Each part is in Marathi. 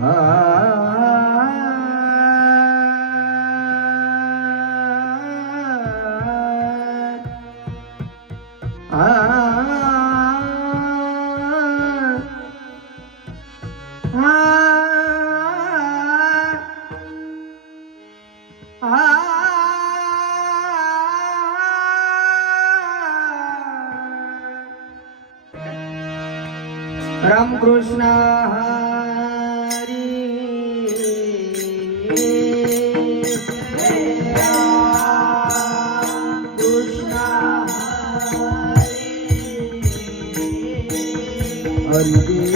राम कृष्ण हरी राम कृष्ण हरी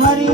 हरि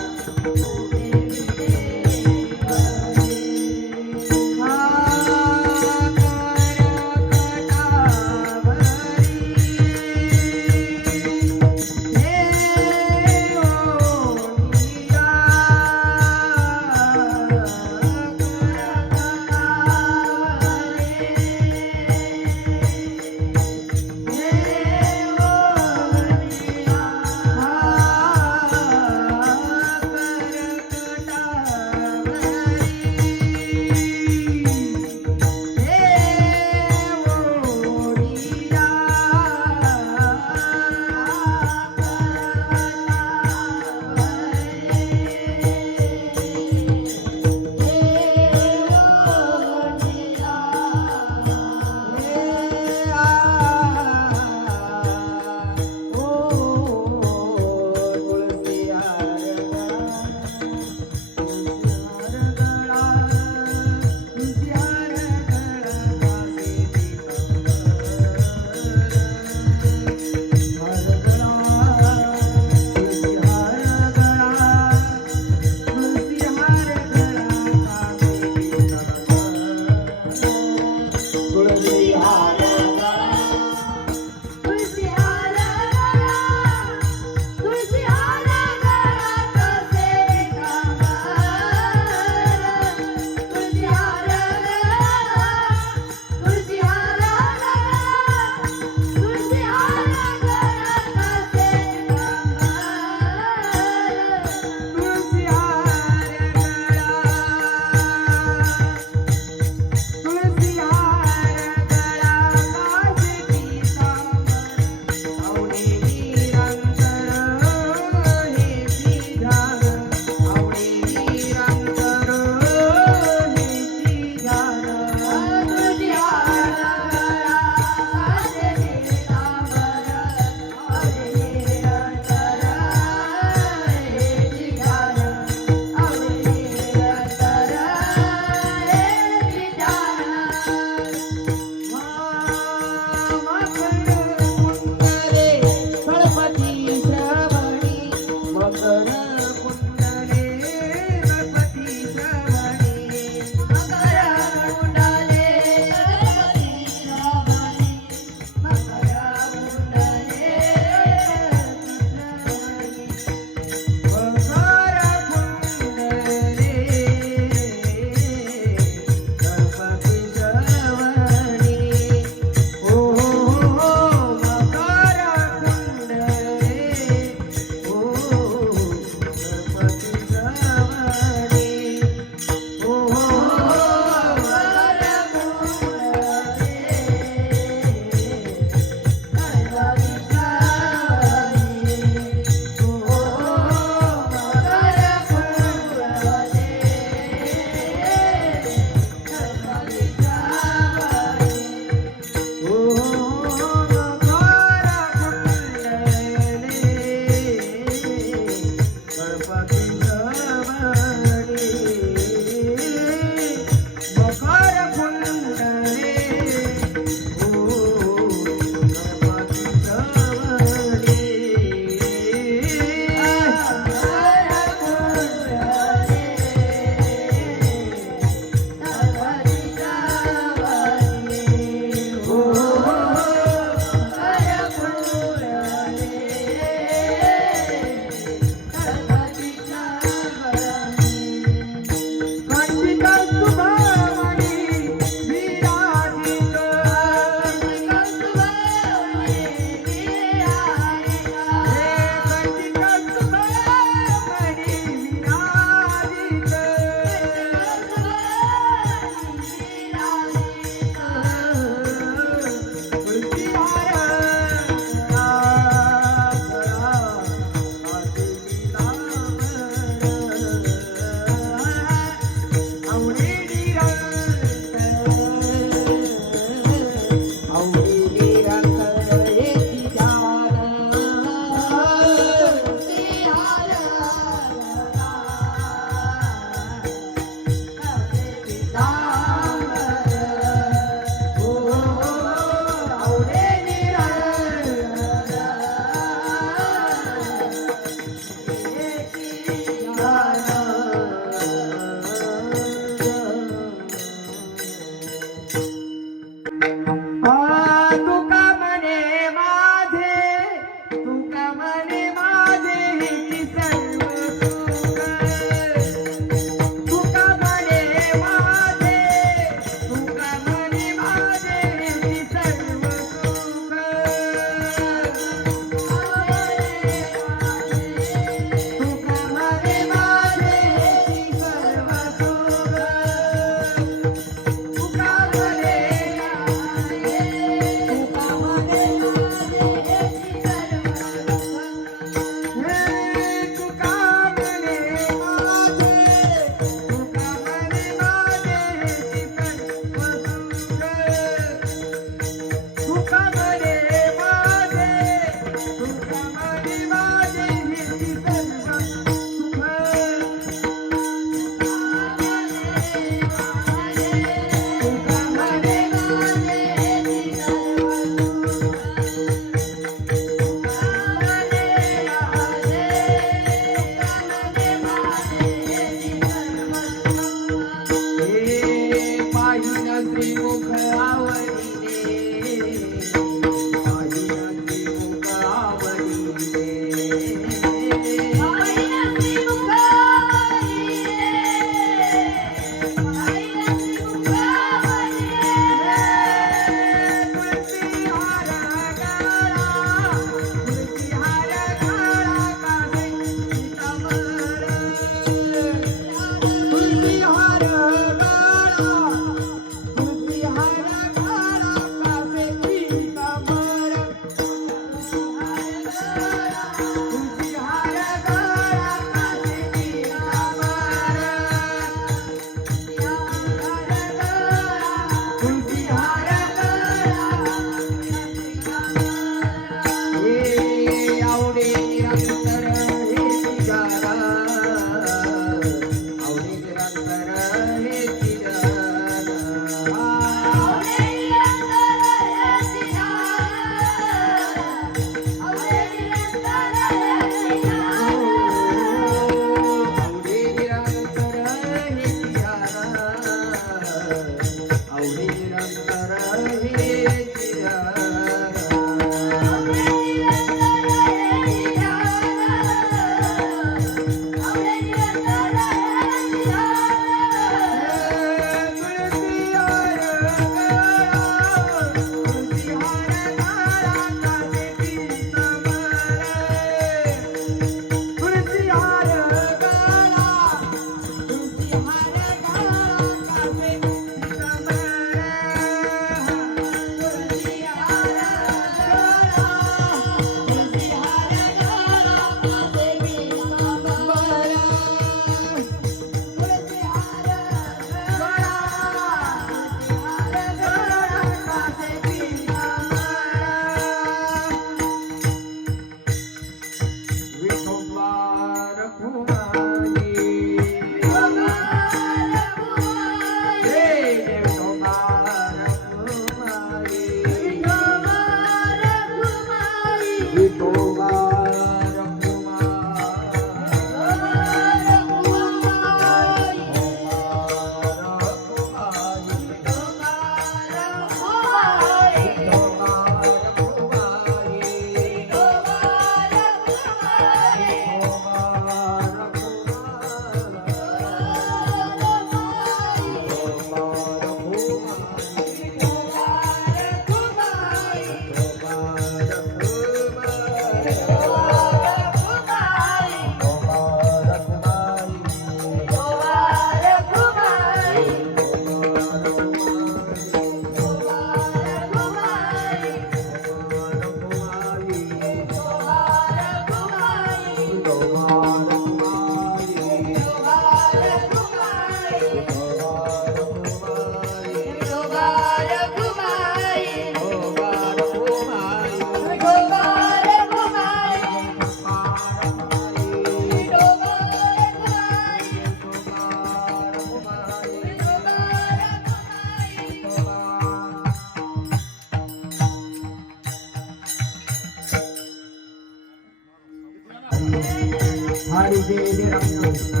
हरी जय जय रामकृष्ण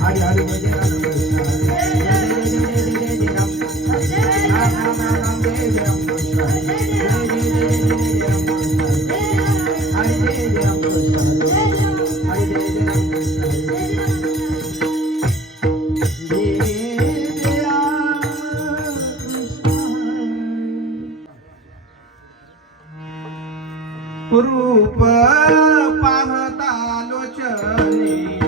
हरी हरी जय जय रामकृष्ण जय जय जय जय रामकृष्ण राम राम राम राम जय जय रामकृष्ण जय जय जय जय रामकृष्ण हरी जय जय रामकृष्ण हरी जय जय रामकृष्ण जय रामकृष्ण रूप पाहता लोचने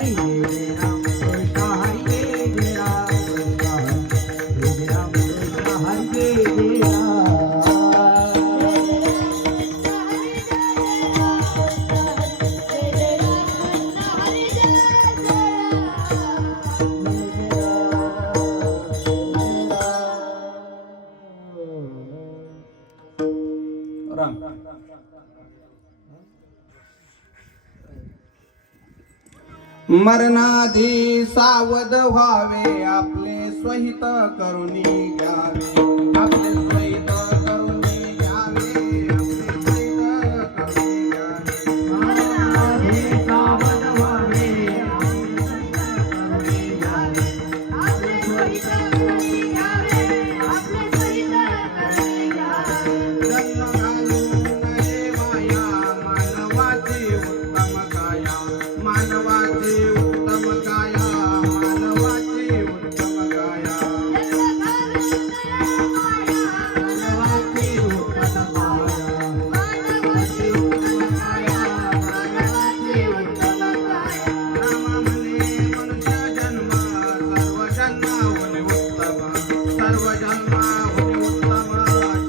हरी जय राम कृष्ण हरी जय राम कृष्ण जय राम कृष्ण हरी जय राम मरणाधी सावध व्हावे आपले स्वहित करुणी घ्यावे आपले स्वहित करुणी घ्यावे आपले स्वहित करुणी घ्यावे मरणाधी सावध व्हावे आपले स्वहित करुणी घ्यावे आपले स्वहित करुणी घ्यावे जन्म घालून नये माया मानवाची उत्तम काया मानवाची उत्तम काया मानवाची उत्तम काया मानवाची उत्तम काया मानवाची उत्तम काया मानवाची उत्तम काया राम म्हणे मनुष्य जन्म सर्व जन्माहून उत्तम सर्व जन्माहून उत्तम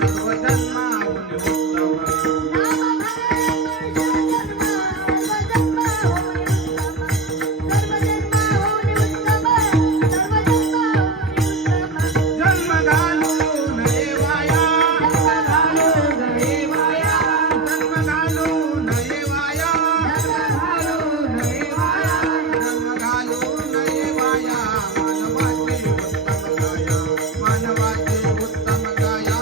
सर्व जन्माहून उत्तम जन्म घालून नये वाया जन्म घालून नये वाया जन्म घालून नये वाया मानवाची उत्तम काया मानवाची उत्तम काया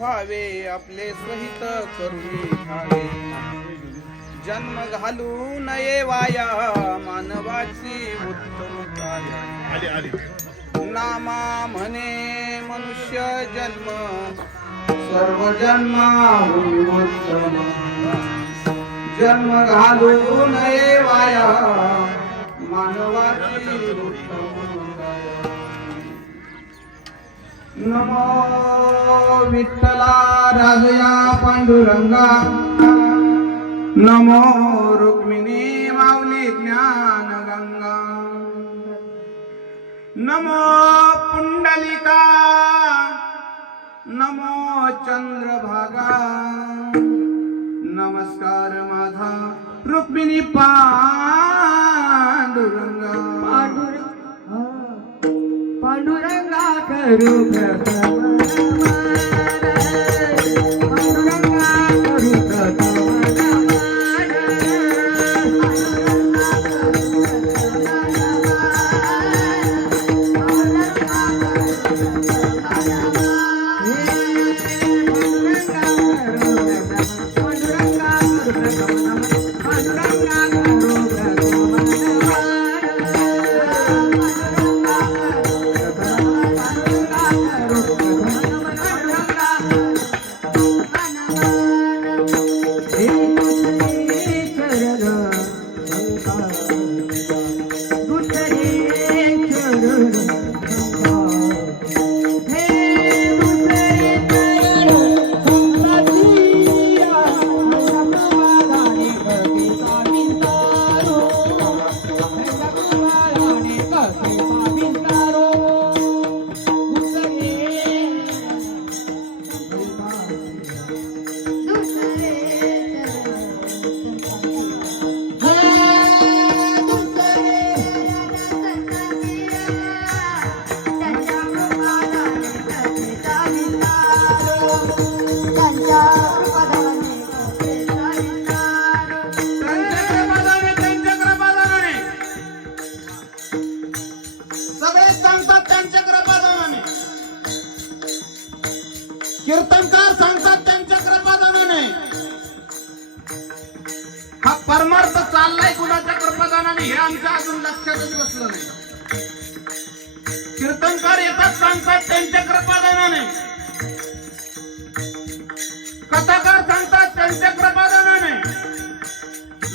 व्हावे आपले सहित करुणी ठावे जन्म घालू नये वाया मानवाची उत्तम काया नामा म्हणे मनुष्य जन्म सर्व जन्माहून उत्तम जन्म घालू नये वाया मानवाची उत्तम काया नमो विठ्ठला राजया पांडुरंगा नमो रुक्मिणी माऊली ज्ञान गंगा नमो पुंडलिका नमो चंद्रभागा नमस्कार माझा रुक्मिणी पांडुरंगा पांडुरंगा करू प्रथम पांडुरंगा करू प्रथम कीर्तनकार सांगतात त्यांच्या कृपादानाने हा परमार्थ चाललाय कुणाच्या कृपादानाने हे आमच्या अजून लक्षातच बसलं नाही. कीर्तनकार येतात सांगतात त्यांच्या कृपादानाने कथाकार सांगतात त्यांच्या कृपादानाने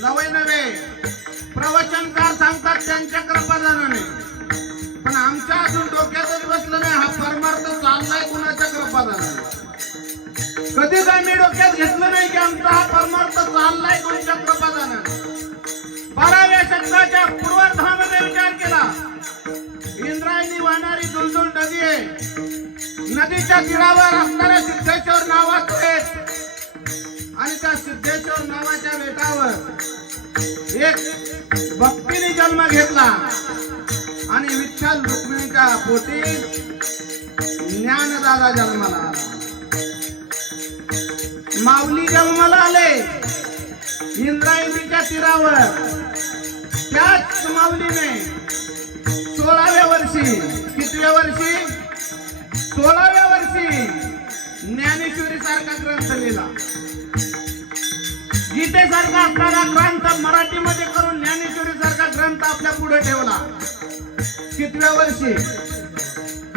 नवे नवे प्रवचनकार सांगतात त्यांच्या कृपादानाने पण आमच्या अजून डोक्यातच बसलं नाही हा परमार्थ चाललाय कुणाच्या कृपादानाने. कधीच आम्ही डोक्यात घेतलं नाही की आमचा हा परमार्थ चाललाय कोणत्या कृपादानाने. 12व्या शतकाच्या पूर्वार्धामध्ये विचार केला. इंद्रायणी वाहणारी दुलदुल नदी आहे. नदीच्या तीरावर असणाऱ्या सिद्धेश्वर नावाचं बेट आणि त्या सिद्धेश्वर नावाच्या बेटावर एक भक्तीने जन्म घेतला आणि विठ्ठल रुक्मिणीच्या पोटी ज्ञानदादा जन्माला आला. माऊली जन्माला आले इंद्रायणीच्या तीरावर. त्याच माऊलीने 16व्या वर्षी कितव्या वर्षी 16व्या वर्षी ज्ञानेश्वरी सारखा ग्रंथ लिहिला. गीतेसारखा असणारा ग्रंथ मराठीमध्ये करून ज्ञानेश्वरी सारखा ग्रंथ आपल्या पुढे ठेवला. कितव्या वर्षी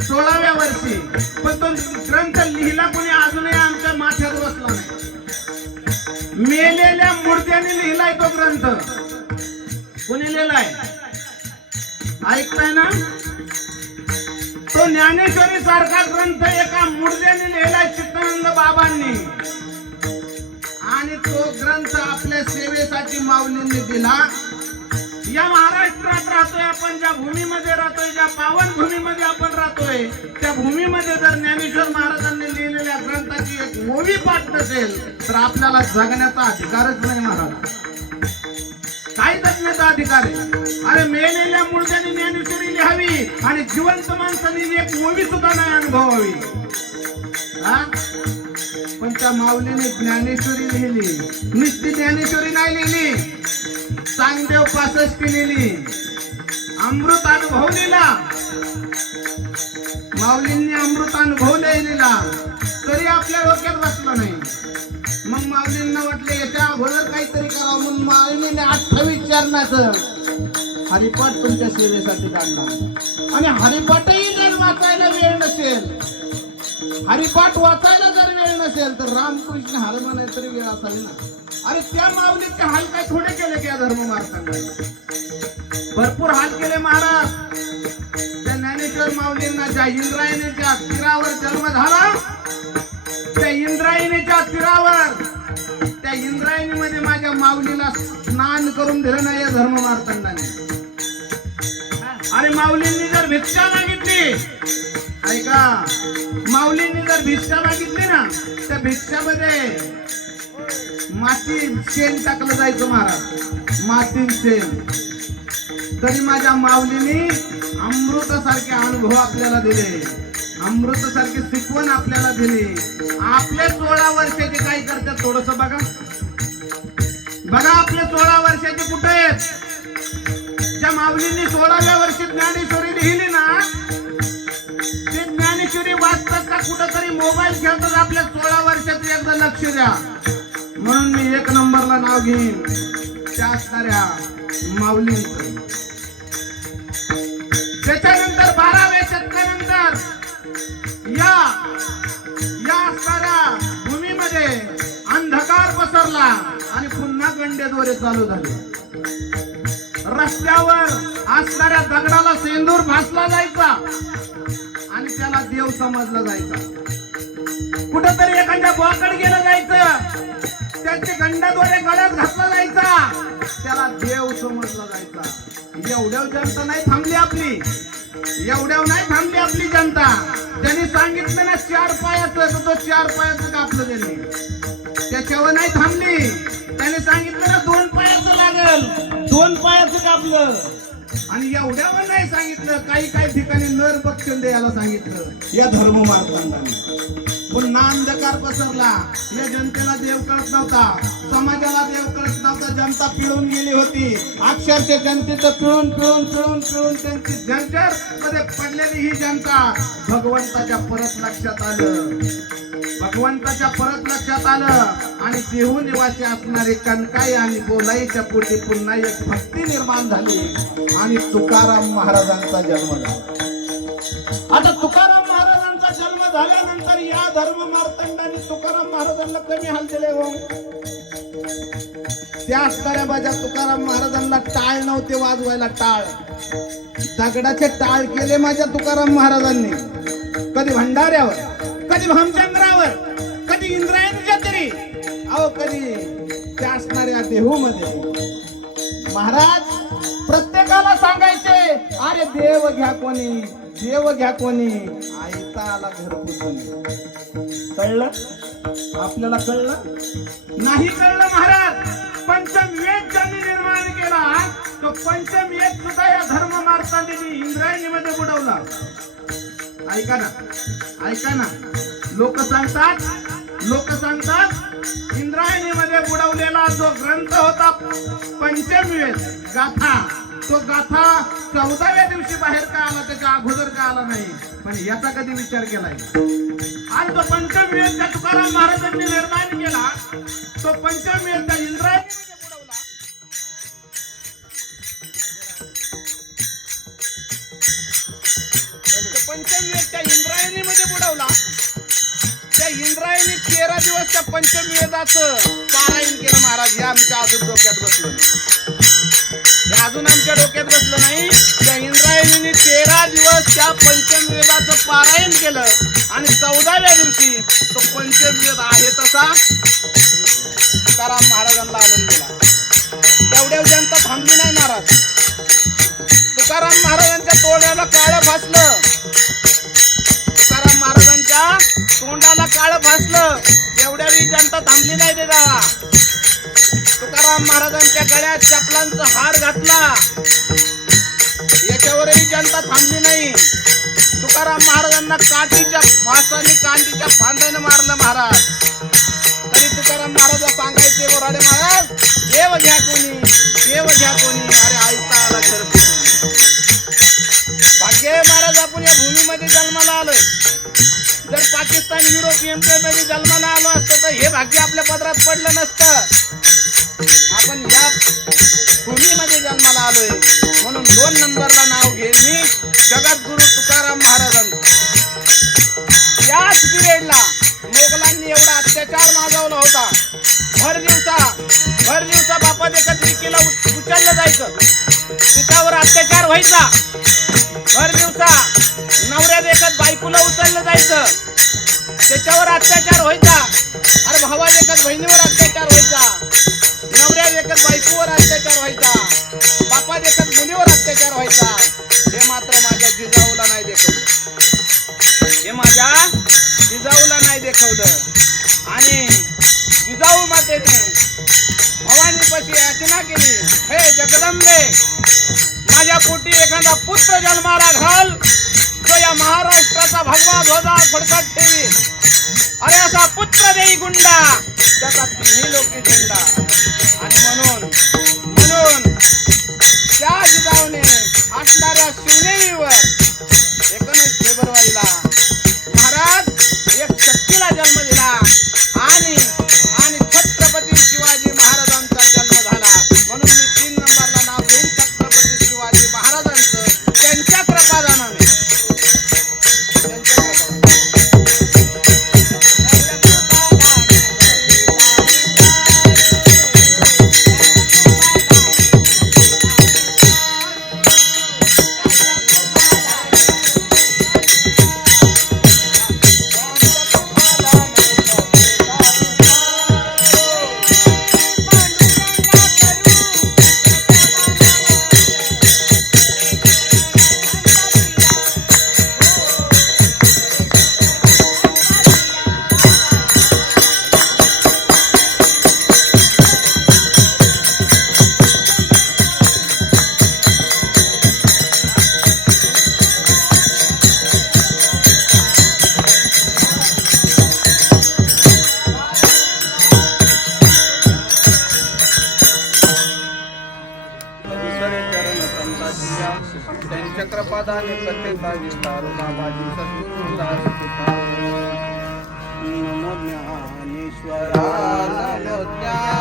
16व्या वर्षी. पण तो ग्रंथ लिहिला कोणी अजूनही आमच्या माथ्यात बसला नाही. मेलेल्या मूर्त्याने लिहिलाय तो ग्रंथ. कोणी लिहिलाय ऐकताय ना. तो ज्ञानेश्वरी सारखा ग्रंथ एका मूर्त्याने लिहिलाय चित्तानंद बाबांनी आणि तो ग्रंथ आपल्या सेवेसाठी माऊलींनी दिला. या महाराष्ट्रात राहतोय आपण, ज्या भूमीमध्ये राहतोय, ज्या पावन भूमीमध्ये आपण राहतोय, त्या भूमीमध्ये जर ज्ञानेश्वर महाराजांनी लिहिलेल्या ग्रंथाची एक ओवी पाठ नसेल तर आपल्याला जगण्याचा अधिकारच नाही. महाराज काय जगण्याचा अधिकार आहे. अरे मेलेल्या मूर्त्याने ज्ञानेश्वरी लिहावी आणि जिवंत माणसाने एक ओवी सुद्धा नाही अनुभवावी. पण त्या माऊलीने ज्ञानेश्वरी लिहिली. नुसती ज्ञानेश्वरी नाही लिहिली, चांगदेव 65 लिहिली, अमृत अनुभव लिहिला. माऊलींनी अमृत अनुभव लिहिला. तरी आपल्या डोक्यात बसलं नाही. मग माऊलींना वाटलं याच्या अगोदर काहीतरी करावं म्हणून माऊलीने 28 चरणाचं हरिपाठ तुमच्या सेवेसाठी काढला. आणि हरिपाठही जर वाचायला वेळ नसेल, हरिपाठ वाचायला जर वेळ नसेल तर रामकृष्ण हर म्हणायला तरी वेळ असावी ना. अरे त्या माऊलीचे हाल काय थोडे केले की या धर्म मार्गाने भरपूर हाल केले महाराज. त्या ज्ञानेश्वर माऊलींना ज्या इंद्रायणीच्या तीरावर जन्म झाला, त्या इंद्रायणीच्या तीरावर त्या इंद्रायणीमध्ये माझ्या माऊलीला स्नान करून दिलं नाही या धर्म मार्तंडाने. अरे माऊलींनी जर भिक्षा मागितली, ऐका, माऊलींनी जर भिक्षा मागितली ना, त्या भिक्षामध्ये माती शेण टाकलं जायचं महाराज, माती शेण. तरी माझ्या माऊलीने अमृतासारखे अनुभव आपल्याला दिले, अमृतासारखी शिकवण आपल्याला दिली. आपले 16 वर्षाचे काय करतात थोडस बघा. बघा आपले 16 वर्षाचे कुठे आहेत. ज्या माऊलींनी 16व्या वर्षी ज्ञानेश्वरी लिहिली ना, ते ज्ञानेश्वरी वाचतात का कुठंतरी मोबाईल खेळतात. आपल्या 16 वर्षाचे एकदा लक्ष द्या. म्हणून मी 1 नंबरला नाव घेईन त्या असणाऱ्या माऊलींचं. त्याच्यानंतर 12व्या शतकानंतर या असणाऱ्या भूमीमध्ये अंधकार पसरला आणि पुन्हा गंडेद्वारे चालू झाले. रस्त्यावर असणाऱ्या दगडाला सेंदूर भासला जायचा आणि त्याला देव समजला जायचा. कुठंतरी एखाद्या बोकडे गेलं जायचं, त्याचे गंडाद्वारे गळ्यात घातला जायचा, त्याला देव समजला जायचा. एवढ्या जनता नाही थांबली आपली, एवढ्या नाही थांबली आपली जनता. त्यांनी सांगितलं ना 4 पायाचं, तर तो 4 पायाचं कापलं त्यांनी. त्याच्यावर नाही थांबली. त्याने सांगितलं ना 2 पायाचं लागल, 2 पायाचं कापलं. आणि एवढ्यावर नाही सांगितलं, काही ठिकाणी नर बक्षण द्यायला सांगितलं या धर्म मार्गाने. पुन्हा अंधकार पसरला. या जनतेला देव कळत नव्हता, समाजाला देव कळत नव्हता. जनता पिळून गेली होती. अक्षरशः जनतेचं पिळून त्यांची जर्जर मध्ये पडलेली ही जनता भगवंताच्या परत लक्षात आलं, भगवंताच्या परत लक्षात आलं आणि देहू निवासी असणारे कणकाई आणि बोलाईच्या पोटी पुन्हा एक भक्ती निर्माण झाली आणि तुकाराम महाराजांचा जन्म झाला. आता तुकाराम महाराजांचा जन्म झाल्यानंतर या धर्म मार्तंडाने तुकाराम महाराजांना कमी हाल दिले हो. त्या असणाऱ्या माझ्या तुकाराम महाराजांना टाळ नव्हते वाजवायला. टाळ, दगडाचे टाळ केले माझ्या तुकाराम महाराजांनी. कधी भंडाऱ्यावर, कधी भामचंद्रावर, कधी इंद्रायणीच्या तरी, अहो कधी त्या असणाऱ्या देहू मध्ये. महाराज प्रत्येकाला सांगायचे, अरे देव घ्या कोणी, देव घ्या कोणी. आईचा आला घरपुसून. कळलं आपल्याला? कळलं नाही? कळलं महाराज. पंचम वेद ज्यांनी निर्माण केला, तो पंचम वेद सुद्धा या धर्म मार्गाने इंद्रायणीमध्ये बुडवला. ऐका ना, ऐका ना. लोक सांगतात इंद्रायणीमध्ये बुडवलेला जो ग्रंथ होता पंचमवेद गाथा, तो गाथा 14व्या दिवशी बाहेर का आला, त्याच्या अगोदर का आला नाही. पण याचा कधी विचार केलाय? आणि तो पंचमवेद त्या तुकाराम महाराजांनी निर्माण केला, तो पंचमवेद त्या इंद्रायणीमध्ये बुडवला. पंचमवेद त्या इंद्रायणीमध्ये बुडवला. त्या इंद्रायणी 13 दिवस त्या पंचमवेदाचं पारायण केलं महाराज. हे आमच्या अजून डोक्यात बसलं नाही, हे अजून आमच्या डोक्यात बसलं नाही. त्या इंद्रायणीने 13 दिवस त्या पंचमवेदाचं पारायण केलं आणि 14व्या दिवशी तो पंचमवेद आहे तसा तुकाराम महाराजांना आणून दिला. तेवढ्या जनता थांबली नाही महाराज. तुकाराम महाराजांच्या तोंडाला काळं फासलं, तुकाराम महाराजांच्या तोंडाला काळं फासलं. एवढ्याही जनता थांबली नाही ते दावा. तुकाराम महाराजांच्या गळ्यात चपलांचा हार घातला, याच्यावरही जनता थांबली नाही. तुकाराम महाराजांना काठीच्या फासाने, कांदीच्या फांद्याने मारलं महाराज. तरी तुकाराम महाराज सांगायचे, बोराडे महाराज, देव घ्या कोणी, देव घ्या कोणी. अरे आईचा आला घर. भाग्य महाराज आपण या भूमीमध्ये जन्माला आलोय. जर पाकिस्तानी युरोपियन मध्ये जन्माला आलो असतो तर हे भाग्य आपल्या पदरात पडलं नसतं. आपण या भूमीमध्ये जन्माला आलोय म्हणून 2 नंबरला नाव घेईन मी जगद्गुरु तुकाराम महाराजांचं. याच पिरियडला मोगलांनी एवढा अत्याचार माजवला होता. भर दिवसा बापा देखत विकीला उचललं जायचं, तिच्यावर अत्याचार व्हायचा. भर दिवसा नवऱ्या देखत बायकोला उचललं जायचं, त्याच्यावर अत्याचार व्हायचा. अरे भावा देखत बहिणीवर अत्याचार व्हायचा, नवऱ्या देखत बायकोवर अत्याचार व्हायचा, बापा देखत मुलीवर अत्याचार व्हायचा. हे मात्र माझ्या जिजाऊला नाही देखवलं, हे माझ्या जिजाऊला नाही देखवलं. आणि जिजाऊ मातेने भवानीपाशी याचना केली, हे जगदंबे, माझ्या पोटी एखादा पुत्र जन्माला घाल तो या महाराष्ट्राचा भगवा ध्वजा फडकत ठेवी. अरे असा पुत्र देई गुंडा, त्याचा तिन्ही लोकी झेंडा. आणि म्हणून त्या जिजाऊने असणाऱ्या शिवनेरीवर 19 फेब्रुवारीला महाराज एक शक्तीला जन्म दिला आणि छत्रपती शिवाजी महाराजांचा जन्म झाला. म्हणून मी 3 नंबरला नाव घेईन छत्रपती शिवाजी महाराजांचं, त्यांच्या कृपादानाने. त्यांच्या कृपादाने कथेचा विस्तार बाबाजी सद्गुरु दास नमो ज्ञानेश्वरा, नमो ज्ञानेश्वरा.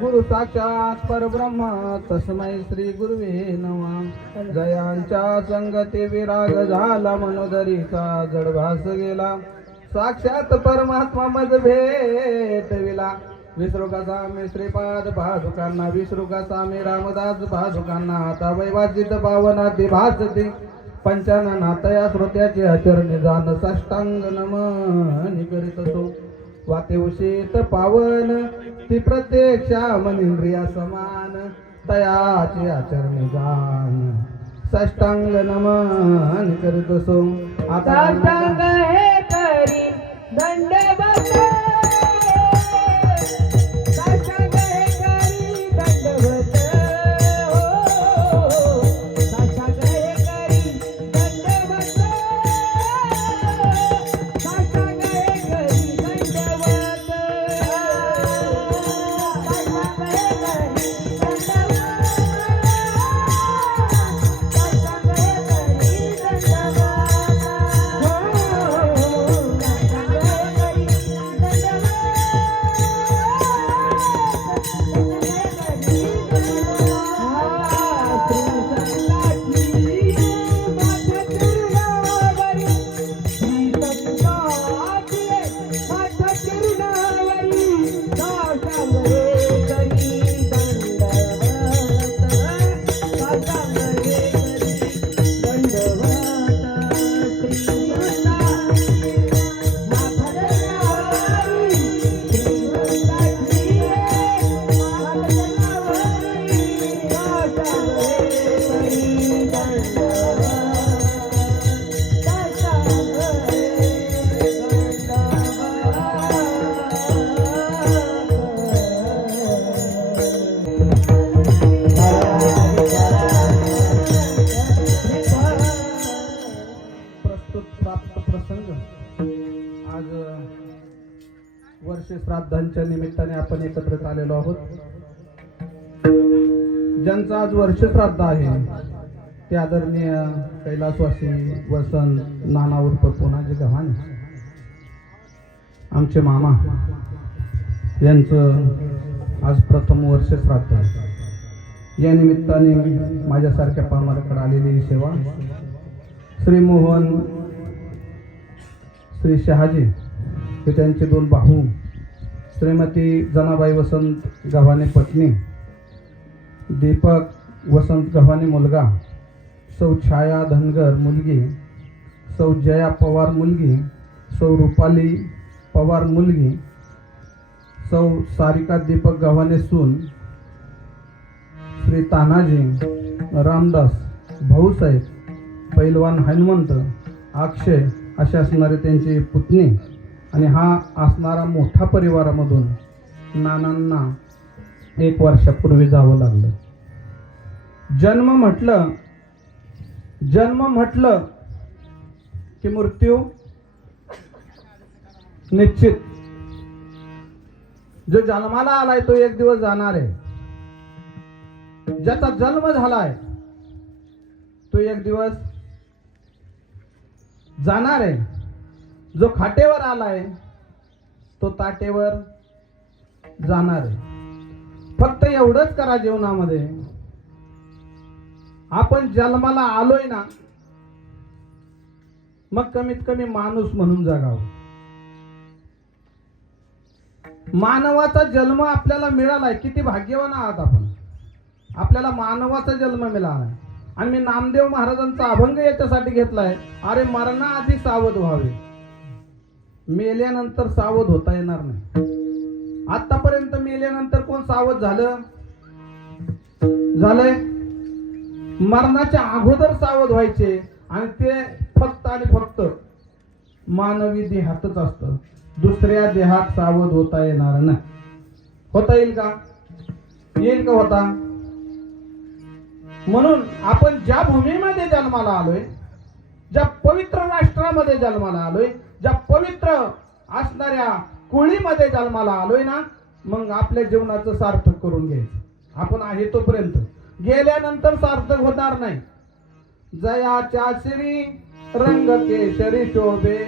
गुरु साक्षात परब्रह्म तस्मै श्री गुरुवे नमः. जयांच्या संगती विराग झाला मनोदरीचा जडभास गेला. साक्षात परमात्मा मज भेटविला. विसरू कसा मी श्रीपाद पादुकांना, विसरू कसा मी रामदास पादुकांना. आता वैवाचित पावनाती भासती पंचानना तया श्रोत्याची आचरणी जाण साष्टांग नमन करीत असो. वाते उशीत पावन ती प्रत्यक्षा मनिंद्रिया समान तयाची आचरणी जाण साष्टांग नमन करीत असो. आता साष्टांग हे करी दंडवत साशांग हे करी दंडवत साशांग हे करी दंडवत साशांग हे करी दंडवत साशांग हे करी वर्ष श्राद्धांच्या निमित्ताने आपण एकत्र आलेलो आहोत. ज्यांचं आज वर्ष श्राद्ध आहे ते आदरणीय कैलासवासी वसंत नाना उर्फ पुनाजी गव्हाणे आमचे मामा यांचं आज प्रथम वर्ष श्राद्ध. या निमित्ताने माझ्यासारख्या पामराकडे आलेली सेवा श्री मोहन श्री शहाजी हे त्यांचे दोन भाऊ श्रीमती जनाबाई वसंत गव्हाणे पत्नी, दीपक वसंत गव्हाणे मुलगा, सौ छाया धनगर मुलगी, सौ जया पवार मुलगी, सौ रुपाली पवार मुलगी, सौ सारिका दीपक गव्हाणे सून, श्री तानाजी रामदास भाऊसाहेब, पैलवान हनुमंत अक्षय असे असणारे त्यांची पुतणी. आणि हा असणारा मोठा परिवारामधून नानांना 1 वर्षापूर्वी जावं लागलं. जन्म म्हटलं की मृत्यू निश्चित. जो जन्माला आलाय तो एक दिवस जाणार आहे. ज्याचा जन्म झालाय तो एक दिवस जाणार आहे. जो खाटेवर आलाय तो ताटेवर जाणार आहे. फक्त एवढंच करा जीवनामध्ये, आपण जन्माला आलोय ना मग कमीत कमी माणूस म्हणून जगावं. मानवाचा जन्म आपल्याला मिळालाय, किती भाग्यवान आहात आपण. आपल्याला मानवाचा जन्म मिळालाय. आणि मी नामदेव महाराजांचा अभंग याच्यासाठी घेतलाय, अरे मरणाआधी सावध व्हावे, मेल्यानंतर सावध होता येणार नाही. आतापर्यंत मेल्यानंतर कोण सावध झालंय? मरणाच्या अगोदर सावध व्हायचे. आणि ते फक्त आणि फक्त मानवी देहातच असतं. दुसऱ्या देहात सावध होता येणार नाही. होता येईल का? येईल का होता? म्हणून आपण ज्या भूमीमध्ये जन्माला आलोय, ज्या पवित्र राष्ट्रामध्ये जन्माला आलोय, ज्या पवित्र असणाऱ्या कुळीमध्ये जन्माला आलोय ना, मग आपल्या जीवनाचं सार्थक करून घ्यायचं. आपण आहे तोपर्यंत. गेल्यानंतर सार्थक होणार नाही. जयाच्या श्री रंग केशरी शोभे,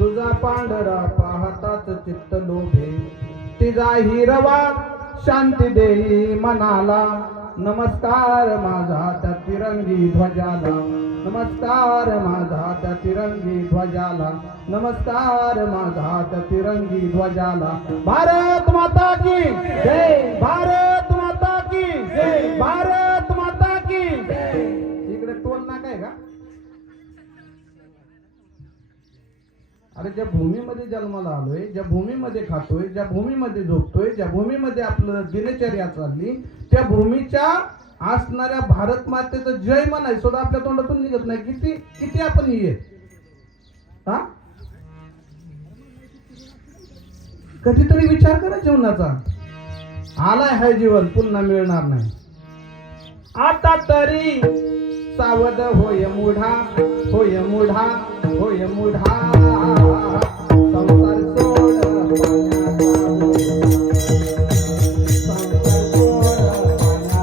तुझा पांढरा पाहताच चित्त लोभे, तिचा हिरवा शांती देई मनाला, नमस्कार माझा त्या तिरंगी ध्वजाला, नमस्कार माझा त्या तिरंगी ध्वजाला, नमस्कार माझा त्या तिरंगी ध्वजाला. भारत माता की जय, भारत माता की जय, भारत माता की जय. इकडे टोल नाका आहे का? अरे ज्या भूमीमध्ये जन्माला आलोय, ज्या भूमीमध्ये खातोय, ज्या भूमीमध्ये झोपतोय, ज्या भूमीमध्ये आपलं दिनचर्या चालली, त्या भूमीच्या असणाऱ्या भारत मातेचं जय म्हणाय सुद्धा आपल्या तोंडातून निघत नाही. किती किती आपण येत. हा कधीतरी विचार करा जीवनाचा. आलाय हाय जीवन, पुन्हा मिळणार नाही. आता तरी सावध होय मुढा, होय मुढा, होय मुढा. संसार सोड पाण्याचा मुढा. संसार सोड पाण्याचा मुढा.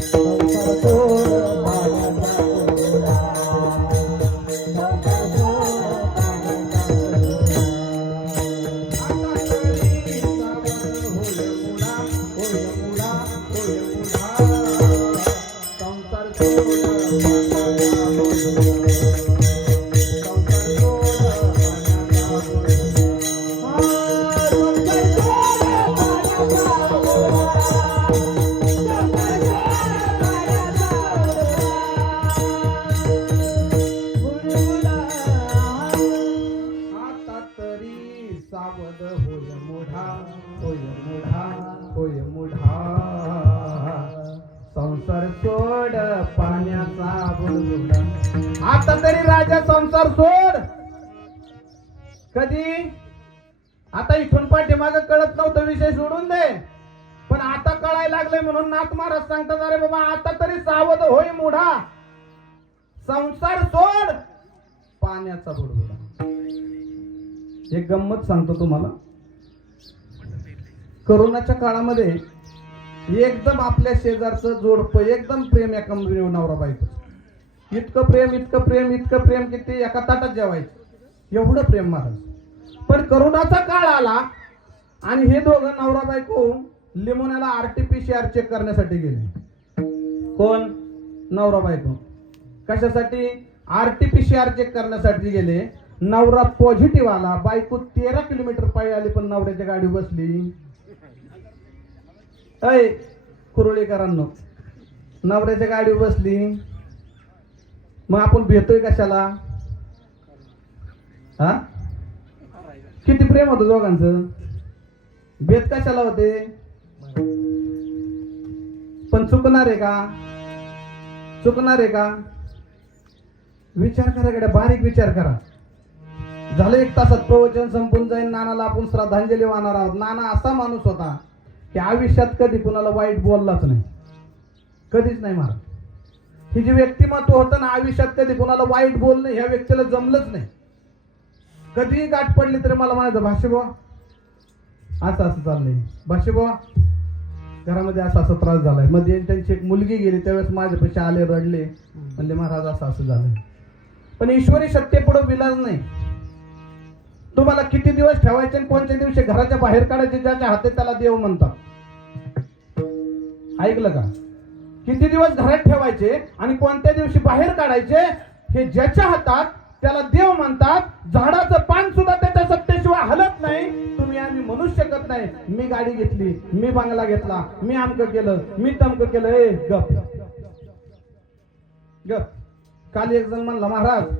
संसार सोड पाण्याचा मुढा. संसार सोड सावध होय मुढा, होय मुढा, होय मुढा. संसार सोड पाण्याचा बुडबुडा. आता तरी राजा संसार सोड. कधी? आता इथून पाठीमाग कळत नव्हतं, विषय सोडून दे. पण आता कळायला लागले म्हणून नाथ महाराज सांगतात, अरे बाबा आता तरी सावध होय मुढा. संसार सोड पाण्याचा बुडबुडा. एक गंमत सांगतो तुम्हाला. कोरोनाच्या काळामध्ये एकदम आपल्या शेजारचं जोडपं एकदम प्रेम एकमेव नवरा बायको. इतकं प्रेम, इतकं प्रेम, इतकं प्रेम की ते एका ताटात जेवायचं, एवढं प्रेम महाराज. पण कोरोनाचा काळ आला आणि हे दोघं नवरा बायको लिमोण्याला RT-PCR चेक करण्यासाठी गेले. कोण? नवरा बायको. कशासाठी? RT-PCR चेक करण्यासाठी गेले. नवरा पॉझिटिव्ह आला, बायको 13 किलोमीटर पायी आली, पण नवऱ्याच्या गाडी बसली. अय कुरुळीकरांनो, नवऱ्याच्या गाडी बसली, मग आपण भेटतोय कशाला? हा, किती प्रेम होतं दोघांचं, भेट कशाला होते? पण चुकणार आहे का? चुकणार आहे का? विचार करा गड्या, बारीक विचार करा. झालं 1 तासात प्रवचन संपून जाईल. नानाला आपण श्रद्धांजली वाहणार आहोत. नाना असा माणूस होता की आयुष्यात कधी कुणाला वाईट बोललाच नाही, कधीच नाही महाराज. ही जी व्यक्तिमत्व होतं ना, आयुष्यात कधी कुणाला वाईट बोलणं ह्या व्यक्तीला जमलंच नाही. कधीही गाठ पडली तरी मला म्हणायचं, भाषेबा असं असं चाललंय, भाषेबा घरामध्ये असा असा त्रास झालाय. मध्ये त्यांची एक मुलगी गेली, त्यावेळेस माझ्यापेक्षा आले, रडले, म्हणले महाराज असं असं झालंय. पण ईश्वरी सत्तेपुढे विलाज नाही. तुम्हाला किती दिवस ठेवायचे आणि कोणत्या दिवशी घराच्या बाहेर काढायचे, ज्याच्या हातात त्याला देव म्हणतात. ऐकलं का? किती दिवस घरात ठेवायचे आणि कोणत्या दिवशी बाहेर काढायचे हे ज्याच्या हातात त्याला देव म्हणतात. झाडाचं पान सुद्धा त्याच्या सत्तेशिवाय हलत नाही. तुम्ही आम्ही म्हणू शकत नाही, मी गाडी घेतली, मी बंगला घेतला, मी आमकं केलं, मी तमकं केलं. ए गप गप. काल एक जण म्हणला, महाराज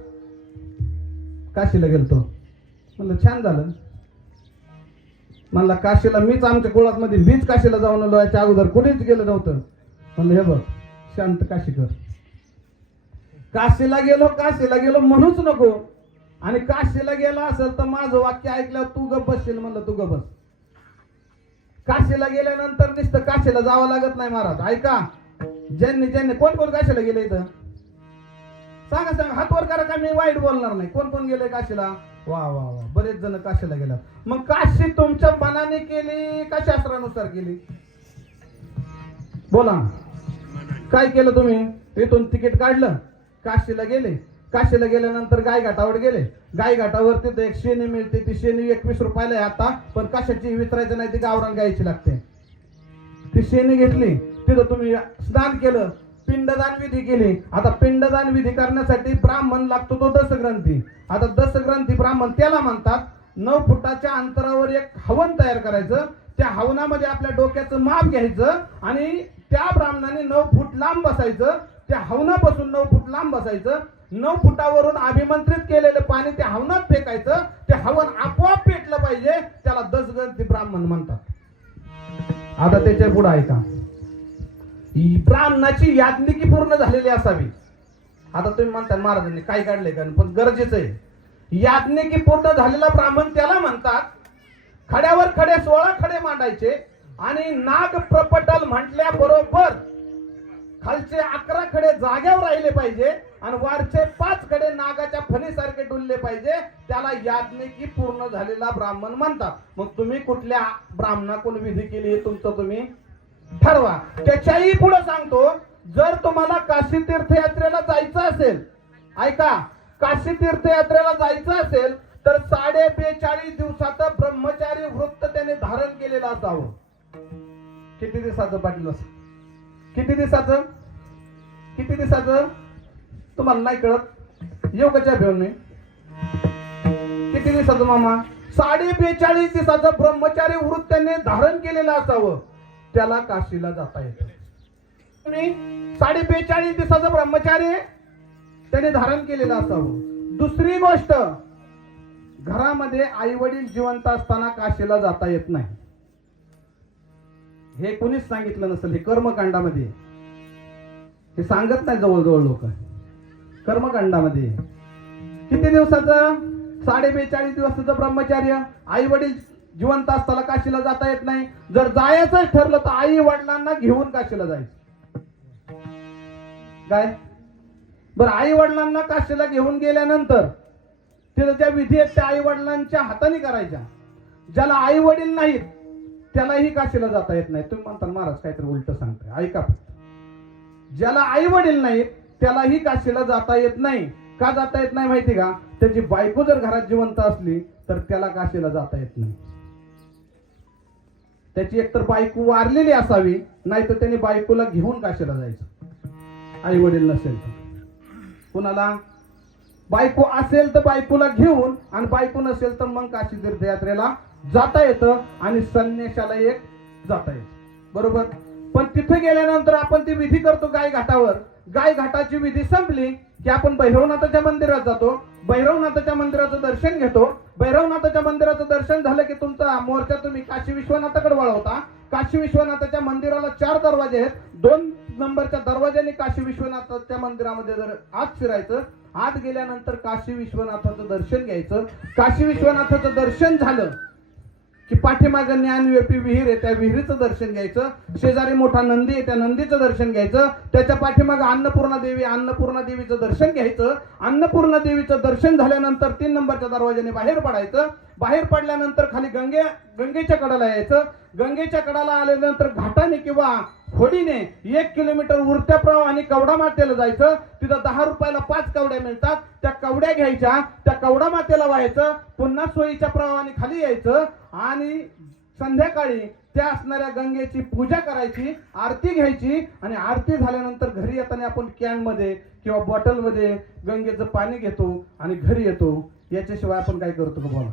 काशीला गेलतो. म्हणलं छान झालं. म्हणला काशीला मीच आमच्या कुळात मध्ये मीच काशीला जाऊन आलो, याच्या अगोदर कुणीच गेलं नव्हतं. म्हणलं हे बघ शांत काशी कर. काशीला गेलो म्हणूच नको. आणि काशीला गेला असेल तर माझं वाक्य ऐकल्यावर तू गप बसशील. म्हणलं तू गप बस. काशीला गेल्यानंतर नुसतं काशीला जावं लागत नाही महाराज. ऐका, ज्यांनी कोण कोण काशीला गेले इथं सांगा सांगा, हात वर करा, का मी वाईट बोलणार नाही. कोण कोण गेले काशीला? वा वा वा, बरेच जण काशीला गेला. मग काशी तुमच्या मनाने केली का शास्त्रानुसार केली? बोला, काय केलं तुम्ही? इथून तिकीट काढलं, काशीला गेले. काशीला गेल्यानंतर गायघाटावर गेले. गायघाटावर तिथे एक शेणी मिळते, ती शेणी 21 रुपयाला आहे आता, पण कशाची विचारायचं नाही, ती गावरान गायची लागते. ती शेणी घेतली, तिथं तुम्ही स्नान केलं, पिंडदान विधी केली. आता पिंडदान विधी करण्यासाठी ब्राह्मण लागतो, तो दशग्रंथी. आता दशग्रंथी ब्राह्मण त्याला म्हणतात. 9 फुटाच्या अंतरावर एक हवन तयार करायचं. त्या हवनामध्ये आपल्या डोक्याचं माप घ्यायचं आणि त्या ब्राह्मणाने 9 फूट लांब बसायचं. त्या हवनापासून 9 फूट लांब बसायचं. 9 फुटावरून अभिमंत्रित केलेलं पाणी त्या हवनात फेकायचं. ते हवन आपोआप पेटलं पाहिजे, त्याला दशग्रंथी ब्राह्मण म्हणतात. आता त्याच्या पुढे ऐका, ब्राह्मणाची याज्ञिकी पूर्ण झालेली असावी. आता तुम्ही म्हणता महाराजांनी काय काढले का, पण गरजेचं आहे. याज्ञिकी पूर्ण झालेला ब्राह्मण त्याला म्हणतात. खड्यावर खडे 16 खडे मांडायचे आणि नाग प्रपटल म्हटल्याबरोबर खालचे 11 खडे जाग्यावर राहिले पाहिजे आणि वरचे 5 खडे नागाच्या फणीसारखे डुलले पाहिजे. त्याला याज्ञिकी पूर्ण झालेला ब्राह्मण म्हणतात. मग तुम्ही कुठल्या ब्राह्मणाकडून विधी केली हे तुमचं तुम्ही ठरवा. त्याच्याही पुढे सांगतो, जर तुम्हाला काशी तीर्थयात्रेला जायचं असेल, ऐका, काशी तीर्थयात्रेला जायचं असेल तर 42.5 दिवसाचं ब्रह्मचारी वृत्त त्याने धारण केलेलं असावं. किती दिवसाचं पाटील असं? किती दिवसाचं? किती दिवसाचं तुम्हाला नाही कळत? योगाच्या भेवणे किती दिवसाचं मामा? 42.5 दिवसाचं ब्रह्मचारी वृत्त त्याने धारण केलेलं असावं, त्याला काशीला जाता येतं. तुम्ही 42.5 दिवसाचं ब्रह्मचारी त्याने धारण केलेलं असावं. दुसरी गोष्ट, घरामध्ये आई वडील जिवंत असताना काशीला जाता येत नाही. हे कोणीच सांगितलं नसेल, हे कर्मकांडामध्ये, हे सांगत नाही जवळजवळ लोक. कर्मकांडामध्ये किती दिवसाचं? 42.5 दिवसाचं ब्रह्मचार्य. आई वडील जिवंत असताना काशीला जाता येत नाही. जर जायचं ठरलं तर आई वडिलांना घेऊन काशीला जायचं. काय बरं, आई वडिलांना काशीला घेऊन गेल्यानंतर तिथे ज्या विधी आहेत त्या आई वडिलांच्या हाताने करायच्या. ज्याला आई वडील नाहीत त्यालाही काशीला जाता येत नाही. तुम्ही म्हणता महाराज काहीतरी उलट सांगताय, ऐका. ज्याला आई वडील नाहीत त्यालाही काशीला जाता येत नाही. का जाता येत नाही माहिती का? त्याची बायको जर घरात जिवंत असली तर त्याला काशीला जाता येत नाही. त्याची एकतर बायको वारलेली असावी, नाहीतर त्याने बायकोला घेऊन काशीला जायचं. आई वडील नसेल तर. कुणाला? बायको असेल तर बायकोला घेऊन, आणि बायको नसेल तर मग काशी तीर्थयात्रेला जाता येतं आणि संन्याशाला एक जाता येतं. बरोबर. पण तिथे गेल्यानंतर आपण ती विधी करतो गाय घाटावर. गाय घाटाची विधी संपली की आपण भैरवनाथाच्या मंदिरात जातो. भैरवनाथाच्या मंदिराचं दर्शन घेतो. भैरवनाथाच्या मंदिराचं दर्शन झालं की तुमचा मोर्चा तुम्ही काशी विश्वनाथाकडे वळवता. काशी विश्वनाथाच्या मंदिराला 4 दरवाजे आहेत. 2 नंबरच्या दरवाजाने काशी विश्वनाथाच्या मंदिरामध्ये जर आत शिरायचं. आत गेल्यानंतर काशी विश्वनाथाचं दर्शन घ्यायचं. काशी विश्वनाथाचं दर्शन झालं की पाठीमागे ज्ञानव्यापी विहीर आहे, त्या विहिरीचं दर्शन घ्यायचं. शेजारी मोठा नंदी आहे, त्या नंदीचं दर्शन घ्यायचं. त्याच्या पाठीमागे अन्नपूर्णा देवी, अन्नपूर्णा देवीचं दर्शन घ्यायचं. अन्नपूर्णा देवीचं दर्शन झाल्यानंतर 3 नंबरच्या दरवाजाने बाहेर पडायचं. बाहेर पडल्यानंतर खाली गंगेच्या कडाला यायचं. गंगेच्या कडाला आल्यानंतर घाटाने किंवा होडीने 1 किलोमीटर उरत्या प्रवाहाने कवडा मातेला जायचं. तिथं 10 रुपयाला 5 कवड्या मिळतात. त्या कवड्या घ्यायच्या, त्या कवडा मातेला व्हायचं. पुन्हा सोयीच्या प्रवाहाने खाली यायचं आणि संध्याकाळी त्या असणाऱ्या गंगेची पूजा करायची, आरती घ्यायची. आणि आरती झाल्यानंतर घरी येताना आपण कॅन मध्ये किंवा बॉटल मध्ये गंगेचं पाणी घेतो आणि घरी येतो. याच्याशिवाय आपण काय करतो? बोला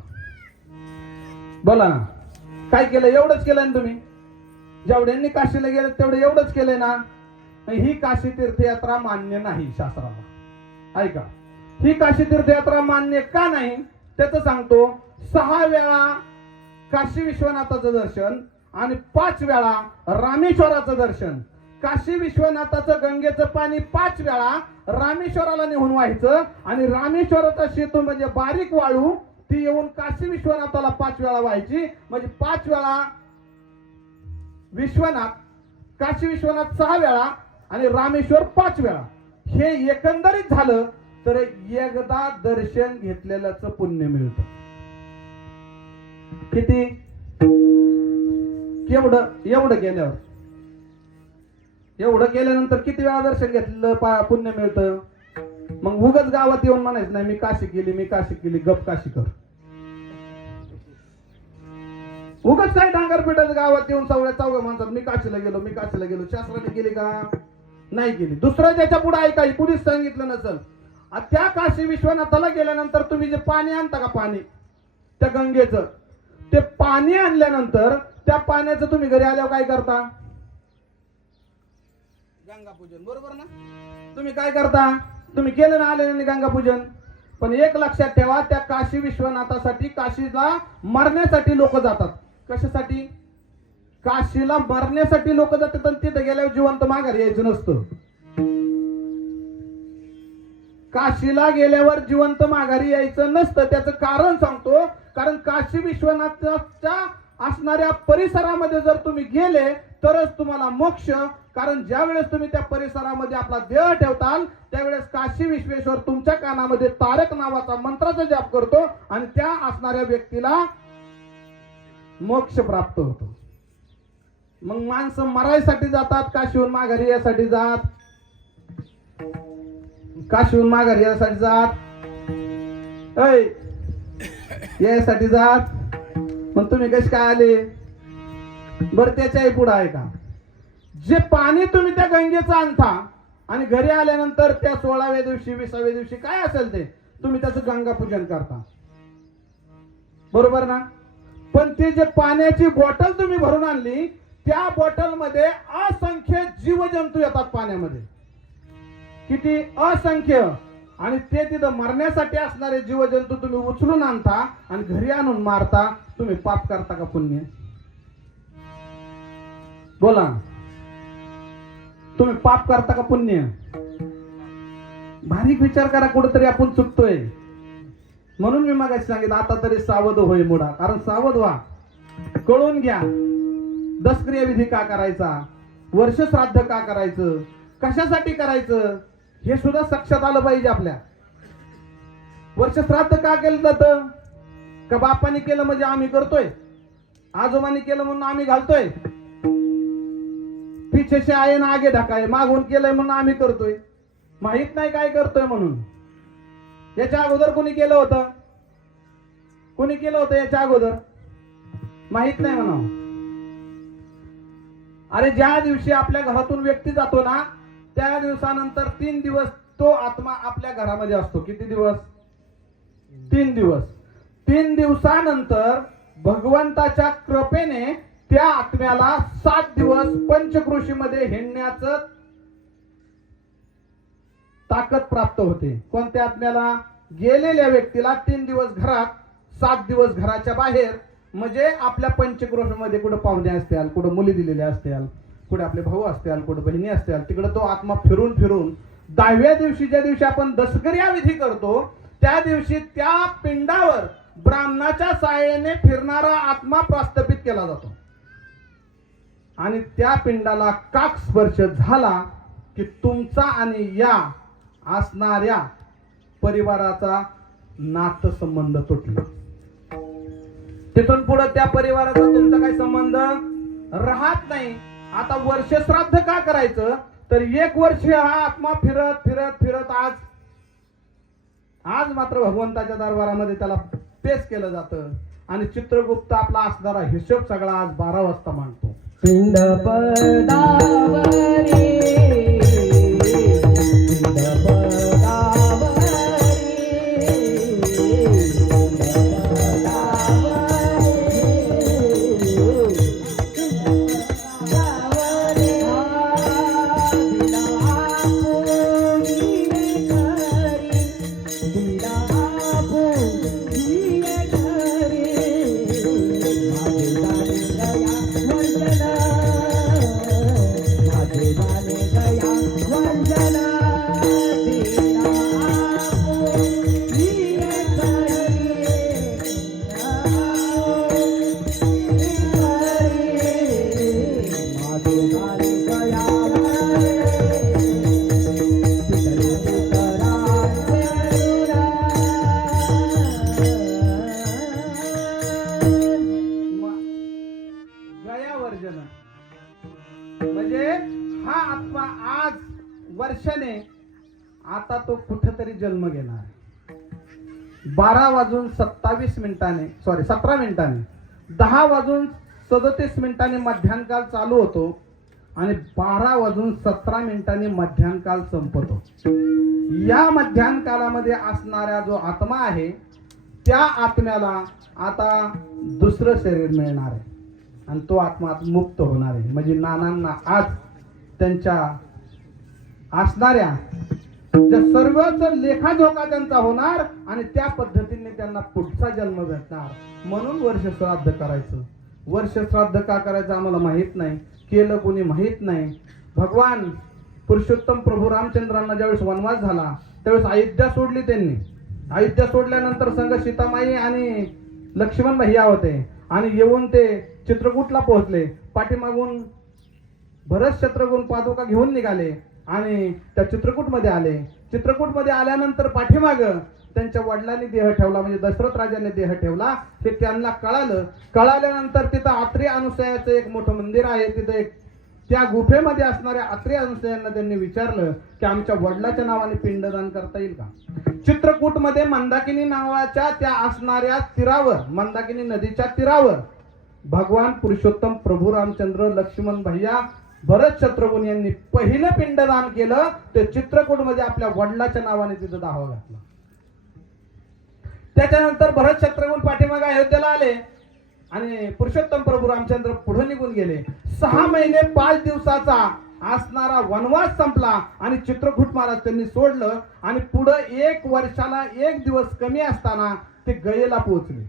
बोला ना, काय केलं? एवढंच केलं ना तुम्ही? जेवढ्यांनी काशीला गेले तेवढं एवढंच केलंय ना. ही काशी तीर्थयात्रा मान्य नाही शास्त्राला. ऐका, ही काशी तीर्थयात्रा मान्य का नाही त्याचं सांगतो. 6 वेळा काशी विश्वनाथाचं दर्शन आणि 5 वेळा रामेश्वराचं दर्शन. काशी विश्वनाथाचं गंगेचं पाणी 5 वेळा रामेश्वराला नेऊन व्हायचं आणि रामेश्वराचा सेतू म्हणजे बारीक वाळू ती येऊन काशी विश्वनाथाला 5 वेळा व्हायची. म्हणजे 5 वेळा विश्वनाथ, काशी विश्वनाथ 6 वेळा आणि रामेश्वर 5 वेळा. हे एकंदरीत झालं तर एकदा दर्शन घेतलेल्याचं पुण्य मिळतं. किती? एवढं केल्यावर, एवढं केल्यानंतर किती वेळा दर्शन घेतलेलं पुण्य मिळतं? मग उगाच गावात येऊन म्हणायचं नाही मी काशी केली, मी काशी केली, गप काशी कर. उगाच काय डांगर पिठाचं गावात येऊन चौघ्या म्हणतात मी काशीला गेलो, मी काशीला गेलो. शास्त्राने केली का? नाही केली. दुसरं त्याच्या पुढे ऐकाय कुणीच सांगितलं नसल. त्या काशी विश्वनाथाला गेल्यानंतर तुम्ही जे पाणी आणता का, पाणी त्या गंगेचं, ते पाणी आणल्यानंतर त्या पाण्याचं तुम्ही घरी आल्यावर काय करता? गंगा पूजन. बरोबर ना? तुम्ही काय करता? तुम्ही केलं ना आल्याने गंगा पूजन. पण एक लक्षात ठेवा, त्या काशी विश्वनाथासाठी, काशीला मरण्यासाठी लोक जातात. कशासाठी? काशीला मरण्यासाठी लोक जातात आणि तिथे गेल्यावर जिवंत माघारी यायचं नसतं. काशीला गेल्यावर जिवंत माघारी यायचं नसतं. त्याचं कारण सांगतो. कारण काशी विश्वनाथच्या असणाऱ्या परिसरामध्ये जर तुम्ही गेले तरच तुम्हाला मोक्ष. कारण ज्या वेळेस तुम्ही त्या परिसरामध्ये आपला देह ठेवताल त्यावेळेस काशी विश्वेश्वर तुमच्या कानामध्ये तारक नावाचा मंत्राचा जाप करतो आणि त्या असणाऱ्या व्यक्तीला मोक्ष प्राप्त होतो. मग माणसं मरायसाठी जातात काशीहून माघारी यासाठी जात. काशीहून माघारी यासाठी जात यासाठी जात. मग तुम्ही कसे काय आले? बरं त्याच्याही पुढे आहे का? जे पाणी तुम्ही त्या गंगेचं आणता आणि घरी आल्यानंतर त्या 16व्या दिवशी 20व्या दिवशी काय असेल ते तुम्ही त्याचं गंगा पूजन करता, बरोबर ना? पण ते जे पाण्याची बॉटल तुम्ही भरून आणली त्या बॉटल मध्ये असंख्य जीवजंतू येतात पाण्यामध्ये. किती असंख्य. आणि ते तिथं मरण्यासाठी असणारे जीवजंतू तुम्ही उचलून आणता आणि घरी आणून मारता. तुम्ही पाप करता का पुण्य? बोला, तुम्ही पाप करता का पुण्य? बारीक विचार करा, कुठेतरी आपण चुकतोय. म्हणून मी मागाशी सांगितलं आता तरी सावध होय मुडा. कारण सावध व्हा, कळून घ्या दशक्रिया विधी का करायचा, वर्ष श्राद्ध का करायचं, कशासाठी करायचं हे सुद्धा लक्षात आलं पाहिजे आपल्या. वर्ष श्राद्ध का केलं जातं? का बापाने केलं म्हणजे आम्ही करतोय, आजोबांनी केलं म्हणून आम्ही घालतोय, पिछे से आये ना आगे ढकाय, मागून केलंय म्हणून आम्ही करतोय, माहित नाही काय करतोय म्हणून. याच्या अगोदर कोणी केलं होतं? कोणी केलं होतं याच्या अगोदर? माहित नाही म्हणा. अरे ज्या दिवशी आपल्या घरातून व्यक्ती जातो ना त्या दिवसानंतर 3 दिवस तो आत्मा आपल्या घरामध्ये असतो. किती दिवस? 3 दिवस. 3 दिवसानंतर भगवंताच्या कृपेने त्या आत्म्याला 7 दिवस पंचकृषीमध्ये हिंडण्याचं ताकद प्राप्त होते. कोणत्या आत्म्याला? गेलेल्या व्यक्तीला 3 दिवस घरात, 7 दिवस घराच्या बाहेर. म्हणजे आपल्या पंचक्रोशीमध्ये कुठं पाहुणे असतील, कुठं मुली दिलेल्या असतील, कुठे आपले भाऊ असतील, कुठे बहिणी असतील, तिकडे तो आत्मा फिरून फिरून 10व्या दिवशी ज्या दिवशी आपण दशक्रिया विधी करतो त्या दिवशी त्या पिंडावर ब्राह्मणाच्या साहाय्याने फिरणारा आत्मा प्रस्थापित केला जातो. आणि त्या पिंडाला काक स्पर्श झाला की तुमचा आणि या असणाऱ्या परिवाराचा नातेसंबंध तुटला. तिथून पुढे त्या परिवाराचा तुमचा काही संबंध राहत नाही. आता वर्ष श्राद्ध का करायचं? तर 1 वर्ष हा आत्मा फिरत फिरत फिरत आज मात्र भगवंताच्या दरबारामध्ये त्याला पेश केलं जातं. आणि चित्रगुप्त आपला असणारा हिशोब सगळा आज 12 वाजता मांडतो. पिंड पदावरी म्हणजे हा आत्मा आज वर्षाने आता तो कुठेतरी जन्म घेणार. 12:27 सॉरी 17 मिनिटांनी 10:37 मध्यान्हकाल चालू होतो आणि 12:17 मध्यान्हकाल संपतो. या मध्यान्हकालामध्ये असणारा जो आत्मा आहे त्या आत्म्याला आता दुसरं शरीर मिळणार आहे आणि तो आत्मा मुक्त होणार आहे. म्हणजे नानांना आज त्यांच्या असणाऱ्या सर्वच लेखाजोखा त्यांचा होणार आणि त्या पद्धतीने त्यांना पुढचा जन्म भेटणार. म्हणून वर्ष श्राद्ध करायचं. वर्ष श्राद्ध का करायचं आम्हाला माहित नाही, केलं कोणी माहित नाही. भगवान पुरुषोत्तम प्रभू रामचंद्रांना ज्यावेळेस वनवास झाला त्यावेळेस अयोध्या सोडली त्यांनी. अयोध्या सोडल्यानंतर संघ सीतामाई आणि लक्ष्मण भैया होते आणि येऊन ते चित्रकूटला पोहोचले. पाठीमागून भरत शत्रुघ्न पादुका घेऊन निघाले आणि त्या चित्रकूटमध्ये आले. चित्रकूटमध्ये आल्यानंतर पाठीमाग त्यांच्या वडिलांनी देह ठेवला, म्हणजे दशरथ राजाने देह ठेवला. हे त्यांना कळालं. कळाल्यानंतर तिथं आत्री अनुसयाचं एक मोठं मंदिर आहे. तिथं एक त्या गुफेमध्ये असणाऱ्या आत्री अनुसयांना त्यांनी विचारलं की आमच्या वडिलाच्या नावाने पिंडदान करता येईल का. चित्रकूटमध्ये मंदाकिनी नावाच्या त्या असणाऱ्या तीरावर, मंदाकिनी नदीच्या तीरावर भगवान पुरुषोत्तम प्रभू रामचंद्र, लक्ष्मण भैया, भरत शत्रुघ्न यांनी पहिलं पिंडदान केलं. ते चित्रकूटमध्ये आपल्या वडिलाच्या नावाने तिथं दावा घातला. त्याच्यानंतर भरत शत्रुघ्न पाठीमागे अयोध्येला आले आणि पुरुषोत्तम प्रभू रामचंद्र पुढे निघून गेले. 6 महिने 5 दिवसाचा असणारा वनवास संपला आणि चित्रकूट महाराज त्यांनी सोडलं आणि पुढे 1 वर्षाला 1 दिवस कमी असताना ते गयेला पोहोचले.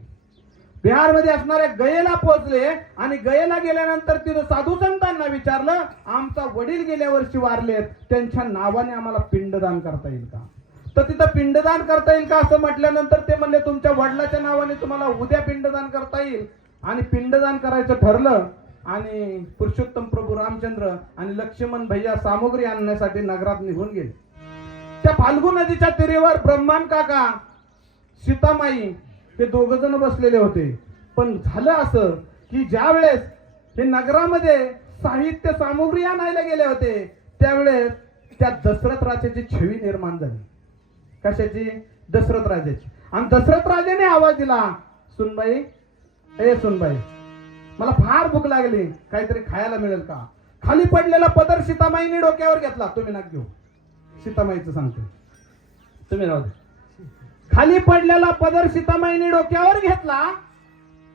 बिहारमध्ये असणाऱ्या गयेला पोहोचले आणि गयेला गेल्यानंतर तिथं साधू संतांना विचारलं, आमचा वडील गेल्या वर्षी वारलेत, त्यांच्या नावाने आम्हाला पिंडदान करता येईल का. तर तिथं पिंडदान करता येईल का असं म्हटल्यानंतर ते म्हणले तुमच्या वडिलाच्या नावाने तुम्हाला उद्या पिंडदान करता येईल. आणि पिंडदान करायचं ठरलं आणि पुरुषोत्तम प्रभू रामचंद्र आणि लक्ष्मण भैया सामुग्री आणण्यासाठी नगरात निघून गेले. त्या फाल्गू नदीच्या तीरेवर ब्रह्मान काका, सीतामाई हे 2 जण बसलेले होते. पण झालं असं की ज्या वेळेस हे नगरामध्ये साहित्य सामुग्री आणायला गेले होते त्यावेळेस त्या दशरथ राजाची छवी निर्माण झाली. कशाची? दशरथ राजाची. आणि दशरथ राजाने आवाज दिला, सुनबाई, ए सुनबाई, मला फार भूक लागली, काहीतरी खायला मिळेल का. खाली पडलेला पदर सीतामाईने डोक्यावर घेतला. तुम्ही ना घेऊ, सीतामाईचं सांगतो, तुम्ही राहू दे. खाली पडलेला पदर सीतामाईने डोक्यावर घेतला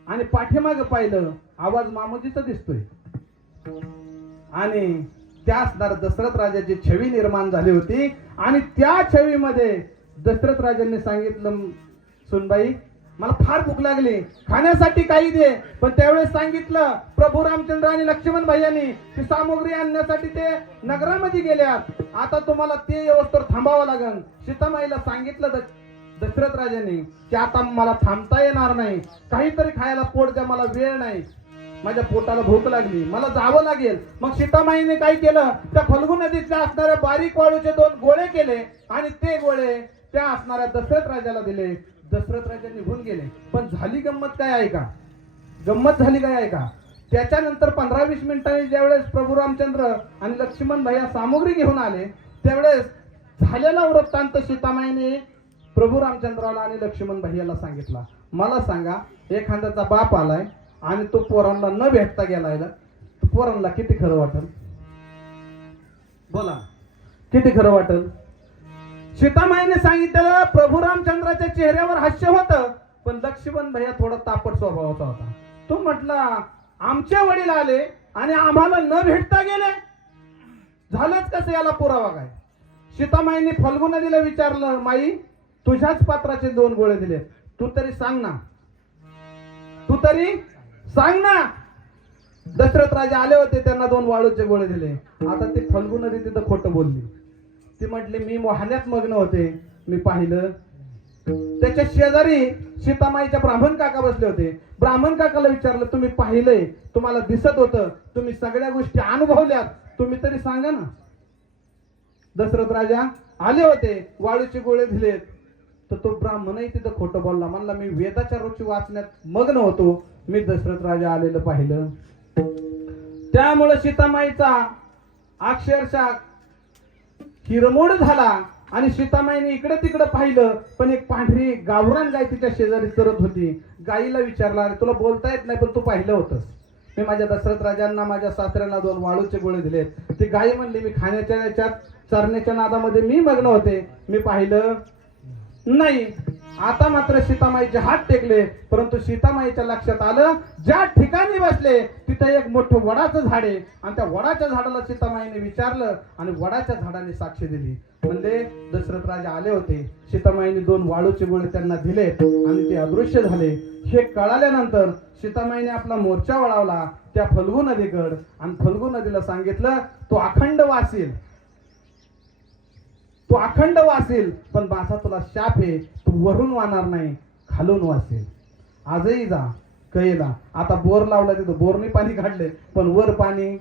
आणि पाठीमाग पाहिलं, आवाज मामोजीचा दिसतोय. आणि त्या असणार दशरथ राजाची छवी निर्माण झाली होती. आणि त्या छवीमध्ये दशरथ राजांनी सांगितलं, सुनबाई, मला फार भूक लागली, खाण्यासाठी काही दे. पण त्यावेळेस सांगितलं प्रभू रामचंद्र आणि लक्ष्मण भैयांनी ती सामुग्री आणण्यासाठी ते नगरामध्ये गेल्यात. आता तुम्हाला ते व्यवस्थेवर थांबावं लागेल. सीतामाईला सांगितलं दशरथ राजांनी की आता मला थांबता येणार नाही, काहीतरी खायला पोट द्या, मला वेळ नाही, माझ्या पोटाला भूक लागली, मला जावं लागेल. मग सीतामाईने काय केलं, त्या फल्गू नदीतल्या असणाऱ्या बारीक वाळूचे 2 गोळे केले आणि ते गोळे त्या असणाऱ्या दशरथ राजाला दिले. दशरथ राजा निघून गेले. पण झाली गंमत काय आहे का? गंमत झाली काय आहे का? त्याच्यानंतर 15-20 मिनिटांनी ज्यावेळेस प्रभू रामचंद्र आणि लक्ष्मण भैया सामुग्री घेऊन आले त्यावेळेस झालेला वृत्तांत सीतामाईने प्रभू रामचंद्राला आणि लक्ष्मण भैयाला सांगितला. मला सांगा, एखाद्याचा बाप आलाय आणि तो पोरांना न भेटता गेलाय, पोरांना किती खरं वाटेल? बोला, किती खरं वाटेल? सीतामाईने सांगितलं प्रभू रामचंद्राच्या चेहऱ्यावर हास्य होतं, पण लक्ष्मण भैया थोडा तापट स्वभावाचा होता. तो म्हटला, आमचे वडील आले आणि आम्हाला न भेटता गेले, झालंच कसं, याला पुरावा काय? सीतामाईने फल्गू नदीला विचारलं, माई, तुझ्याच पात्राचे 2 गोळे दिले, तू तरी सांग ना, तू तरी सांग ना. दशरथ राजा आले होते, त्यांना 2 वाळूचे गोळे दिले. आता ती फल्गू नदी तिथं खोटं बोलली. ती म्हटली, मी वाहण्यात मग्न होते, मी पाहिलं. त्याच्या शेजारी सीतामाईच्या ब्राह्मण काका बसले होते. ब्राह्मण काकाला विचारलं, तुम्ही पाहिलंय, तुम्हाला दिसत होतं, तुम्ही सगळ्या गोष्टी अनुभवल्यात, तुम्ही तरी सांगा ना. दशरथ राजा आले होते, वाळूचे गोळे दिलेत. तर तो ब्राह्मणही तिथं खोटं बोलला, म्हणला मी वेदाच्या रुची वाचण्यात मग्न होतो, मी दशरथ राजा आलेलं पाहिलं. त्यामुळे सीतामाईचा अक्षरशः हिरमोड झाला आणि सीतामाईने इकडे तिकडे पाहिलं, पण एक पांढरी गावरान गाय तिच्या शेजारी चरत होती. गाईला विचारला, तुला बोलता येत नाही, पण तू पाहिलं होतंस, मी माझ्या दशरथ राजांना, माझ्या सासऱ्यांना 2 वाळूचे गोळे दिलेत. ती गाई म्हणली, मी खाण्याच्या याच्यात चरण्याच्या नादामध्ये मी मग्न होते, मी पाहिलं नाही. आता मात्र सीतामाईचे हात टेकले, परंतु सीतामाईच्या लक्षात आलं ज्या ठिकाणी बसले तिथे एक मोठं वडाचं झाड आहे आणि त्या वडाच्या झाडाला सीतामाईने विचारलं आणि वडाच्या झाडाने साक्ष दिली. म्हणजे दशरथ राजा आले होते, सीतामाईने 2 वाळूचे गोळे त्यांना दिले आणि ते अदृश्य झाले. हे कळाल्यानंतर सीतामाईने आपला मोर्चा वळवला त्या फल्गू नदीकडे आणि फल्गू नदीला सांगितलं, तो अखंड वासील, तू अखंड वासेल, पण माझा तुला शाप आहे, तू वरून वाहणार नाही, खालून वासेल. आजही जा कैला, आता बोर लावला तिथं बोरने पाणी काढले, पण वर पाणी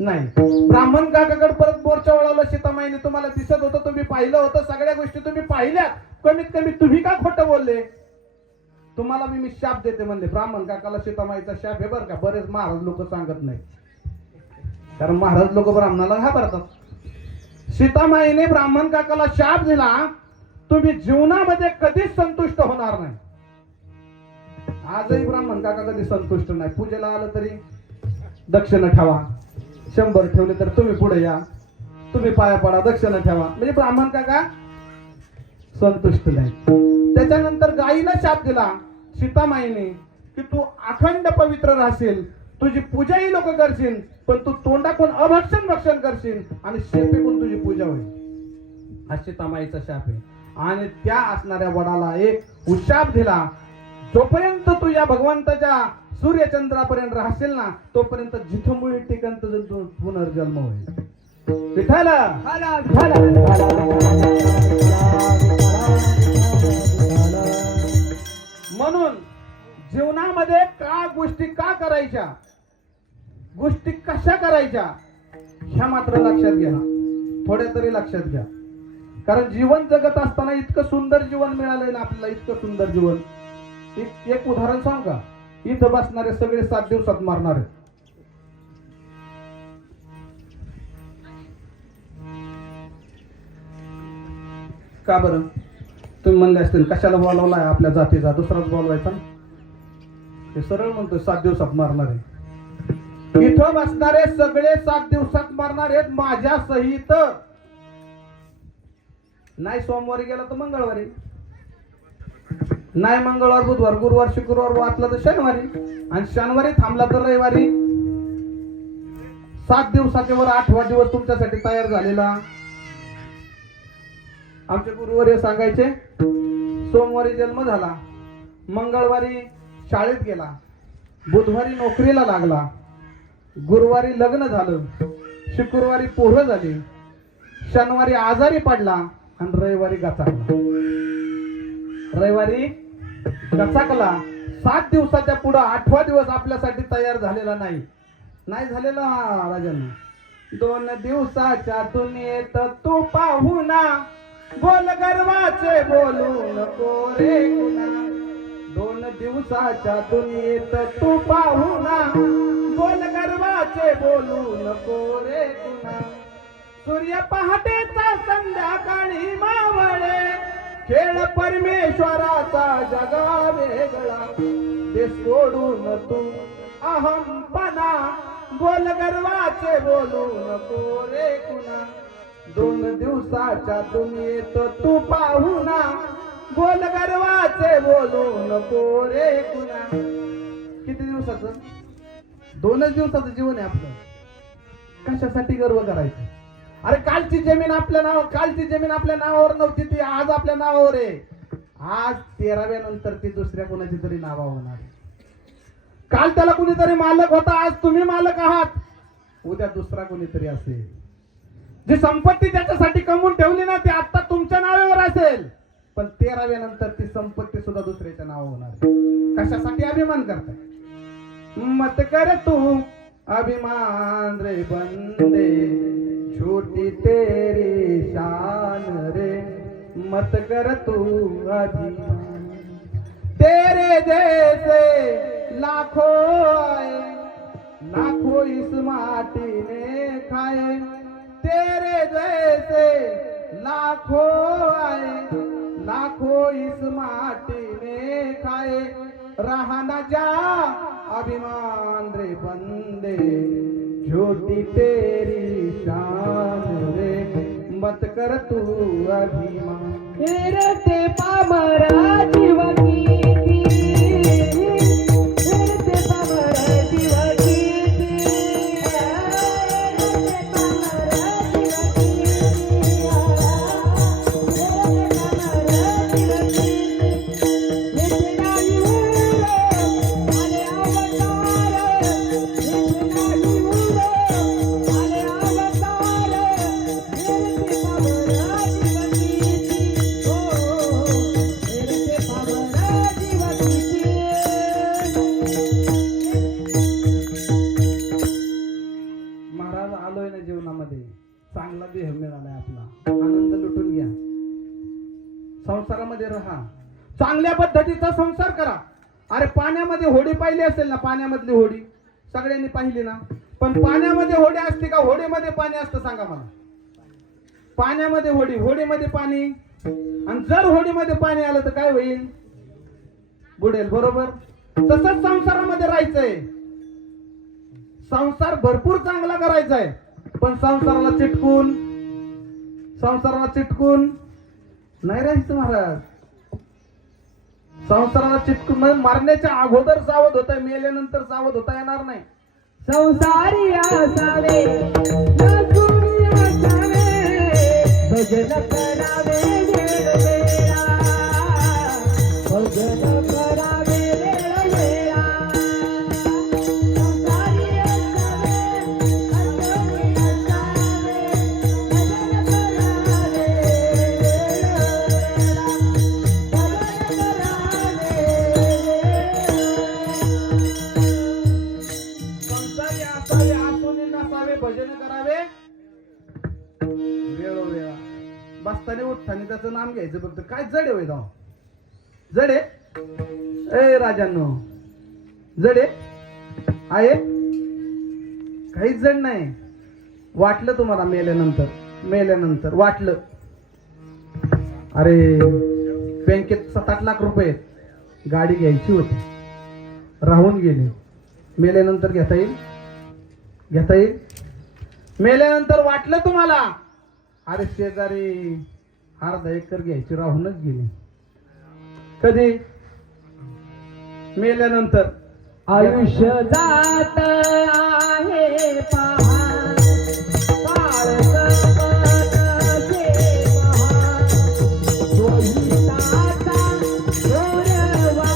नाही. ब्राह्मण काकाकडे परत बोरच्या वळाला सीतामाईने तुम्हाला दिसत होतं, तुम्ही पाहिलं होतं, सगळ्या गोष्टी तुम्ही पाहिल्या, कमीत कमी तुम्ही का खोटं बोलले? तुम्हाला मी शाप देते म्हणले. ब्राह्मण काकाला सीतामाईचा शाप आहे बरं का, बरेच महाराज लोक सांगत नाही, कारण महाराज लोक ब्राह्मणाला घाबरतात. सीतामाईने ब्राह्मण काकाला शाप दिला, तुम्ही जीवनामध्ये कधीच संतुष्ट होणार नाही. आजही ब्राह्मण काका कधी संतुष्ट नाही. पूजेला आलं तरी दक्षिणा ठेवा, 100 ठेवले तर तुम्ही पुढे या, तुम्ही पाया पडा, दक्षिणा ठेवा, म्हणजे ब्राह्मण काका संतुष्ट नाही. त्याच्यानंतर गाईला शाप दिला सीतामाईने की तू अखंड पवित्र राहशील, तुझी पूजाही लोक करशील, पण तू तोंडातून अभक्षण भक्षण करशील आणि शेपेकून तुझी पूजा होईल. हा सीतामाईचा शाप आहे. आणि त्या असणाऱ्या वडाला एक उशाप दिला, जोपर्यंत तू या भगवंताच्या सूर्यचंद्रापर्यंत राहशील ना, तोपर्यंत जिथं मुळी टिकन तुझं पुनर्जन्म होईल. विठाला म्हणून जीवनामध्ये का गोष्टी का करायच्या, गोष्टी कशा करायच्या, ह्या मात्र लक्षात घ्या, थोड्या तरी लक्षात घ्या. कारण जीवन जगत असताना इतकं सुंदर जीवन मिळालंय ना आपल्याला, इतकं सुंदर जीवन. एक उदाहरण सांग का, इथं बसणारे सगळे 7 दिवसात मारणार आहेत. का बरं? तुम्ही म्हणले असतील कशाला बोलवलाय आपल्या जातीचा, दुसराच बोलवायचा. हे सरळ म्हणतो 7 दिवसात मारणार आहे. इथं बसणारे सगळे 7 दिवसात मारणार आहेत माझ्या सहित. नाही सोमवारी गेला तर मंगळवारी, नाही मंगळवार बुधवार गुरुवार शुक्रवार वाचला तर शनिवारी, आणि शनिवारी थांबला तर रविवारी. 7 दिवसाच्या वर 8वा दिवस तुमच्यासाठी तयार झालेला. आमचे गुरुवार हे सांगायचे, सोमवारी जन्म झाला, मंगळवारी शाळेत गेला, बुधवारी नोकरीला लागला, गुरुवारी लग्न झालं, शुक्रवारी पोरं झाली, शनिवारी आजारी पडला आणि रविवारी गचाकला. रविवारी गचाकला. 7 दिवसाच्या पुढे 8वा दिवस आपल्यासाठी तयार झालेला नाही. नाही झालेला राजांना. 2 दिवसाच्या दुनियेत तू पाहुणा, बोल गर्वाचे बोलू नको रे कुणा. 2 दिवसाच्या दुनियेत तू पाहुणा, बोल गर्वाचे बोलू नको रे कुणा. सूर्य पहाटेचा संध्याकाळी मावळे, खेळ परमेश्वराचा जगा वेगळा. ते सोडून तू अहमपणा, बोल गर्वाचे बोलू नको रे कुणा. 2 दिवसाच्या दुनियेत तू पाहुणा, बोल गर्वाचे बोलू नको रे कुणा. किती दिवसाचं? 2च दिवसाचं जीवन आहे आपलं. कशासाठी गर्व करायचं? अरे कालची जमीन आपल्या नावावर नव्हती, ती आज आपल्या नावावर आहे. आज 13व्या नंतर ती दुसऱ्या कोणाची तरी नावावर होणार. काल त्याला कुणीतरी मालक होता, आज तुम्ही मालक आहात, उद्या दुसरा कोणीतरी असेल. जी संपत्ती त्याच्यासाठी कमवून ठेवली ना, ती आता तुमच्या नावावर असेल, पण 13व्या नंतर ती संपत्ती सुद्धा दुसऱ्याच्या नावावर होणार. कशासाठी अभिमान करताय? मत कर तू अभिमान रे बंदे, छोटी तेरी शान रे. मत कर तू अभिमान. तेरे जैसे लाखों आए, लाखों इस माटी ने खाए. तेरे जैसे लाखों आए, लाखों इस माटी ने खाए. रहा न जा अभिमान रे बंदे, झूठी तेरी शान रे. मत कर तू अभिमान. ते पामरा जीव कीती, ते पामरा जीव कीती, ते पामरा जीव कीती, आले अवतार, चांगला देह मिळालाय आपला, आनंद लुटून घ्या, संसारामध्ये राहा, चांगल्या पद्धतीचा संसार करा. अरे पाण्यामध्ये होडी पाहिली असेल ना, पाण्यामधली होडी सगळ्यांनी पाहिली ना, पण पाण्यामध्ये होडी असते का होडीमध्ये पाणी असतं सांगा मला? पाण्यामध्ये होडी, होडीमध्ये पाणी, आणि जर होडीमध्ये पाणी आलं तर काय होईल? बुडेल, बरोबर. तसंच संसारामध्ये राहायचंय, संसार भरपूर चांगला करायचा आहे, पण संसाराला चिटकून नाही राहायचं महाराज. संसाराला चिटकून म्हणजे मरण्याच्या अगोदर सावध होता, मेल्यानंतर सावध होता येणार नाही. संसारी असावे नसुनी असावे, भजन करावे वेळोवेळा, भजन करावे वेळोवेळा. संसारी असावे नसुनी असावे, भजन करावे वेळोवेळा, भजन संसारी असावे, आसुनी नसावे, भजन करावे वेळोवेळा. बसताना उठताना त्याचं नाम घ्यायचं फक्त. काय जडे होय जाऊ, जडे ए राजांनो, जडे आहे काहीच जड नाही. वाटलं तुम्हाला मेल्यानंतर वाटलं अरे बँकेत 7-8 लाख रुपये आहेत, गाडी घ्यायची होती, राहून गेले. मेल्यानंतर घेता येईल? मेल्यानंतर वाटलं तुम्हाला अरे शेजारी अर्धा एकर घ्यायची, राहूनच गेली. कधी? मेल्यानंतर. आयुष्य जात आहे पहा, काळ संपत असे पहा, रोहिताचा गौरवा,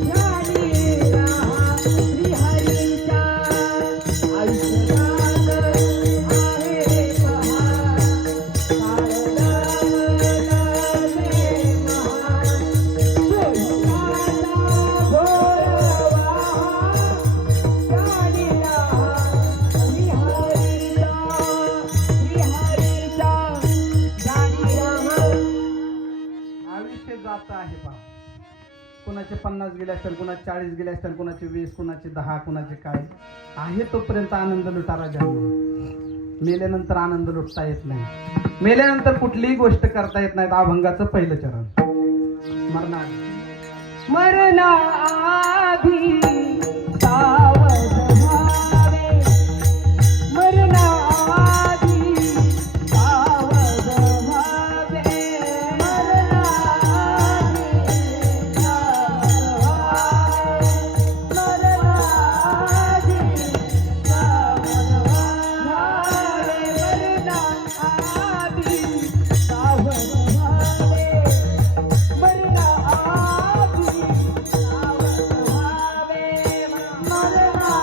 ध्यानी राहा श्रीहरीचा. आयुष्य जात आहे पहा, काळ संपत असे पहा, रोहिताचा गौरवा, ध्यानी राहा श्रीहरीचा, ध्यानी राहा. आयुष्य जात आहे पहा. कुणाचे 50 गेले असतील, कुणाचे 40 गेले असतील, कुणाचे 20, कुणाचे 10, कुणाचे काय आहे तोपर्यंत आनंद लुटा राजा. मेल्यानंतर आनंद लुटता येत नाही. मेल्यानंतर कुठलीही गोष्ट करता येत नाही. अभंगाचं पहिलं चरण मरणार. मरणाआधी सावध व्हावे, मरणाआधी सावध व्हावे, मरणाआधी सावध व्हावे, मरणाआधी सावध व्हावे, मरणाआधी सावध व्हावे, मरणाआधी सावध व्हावे,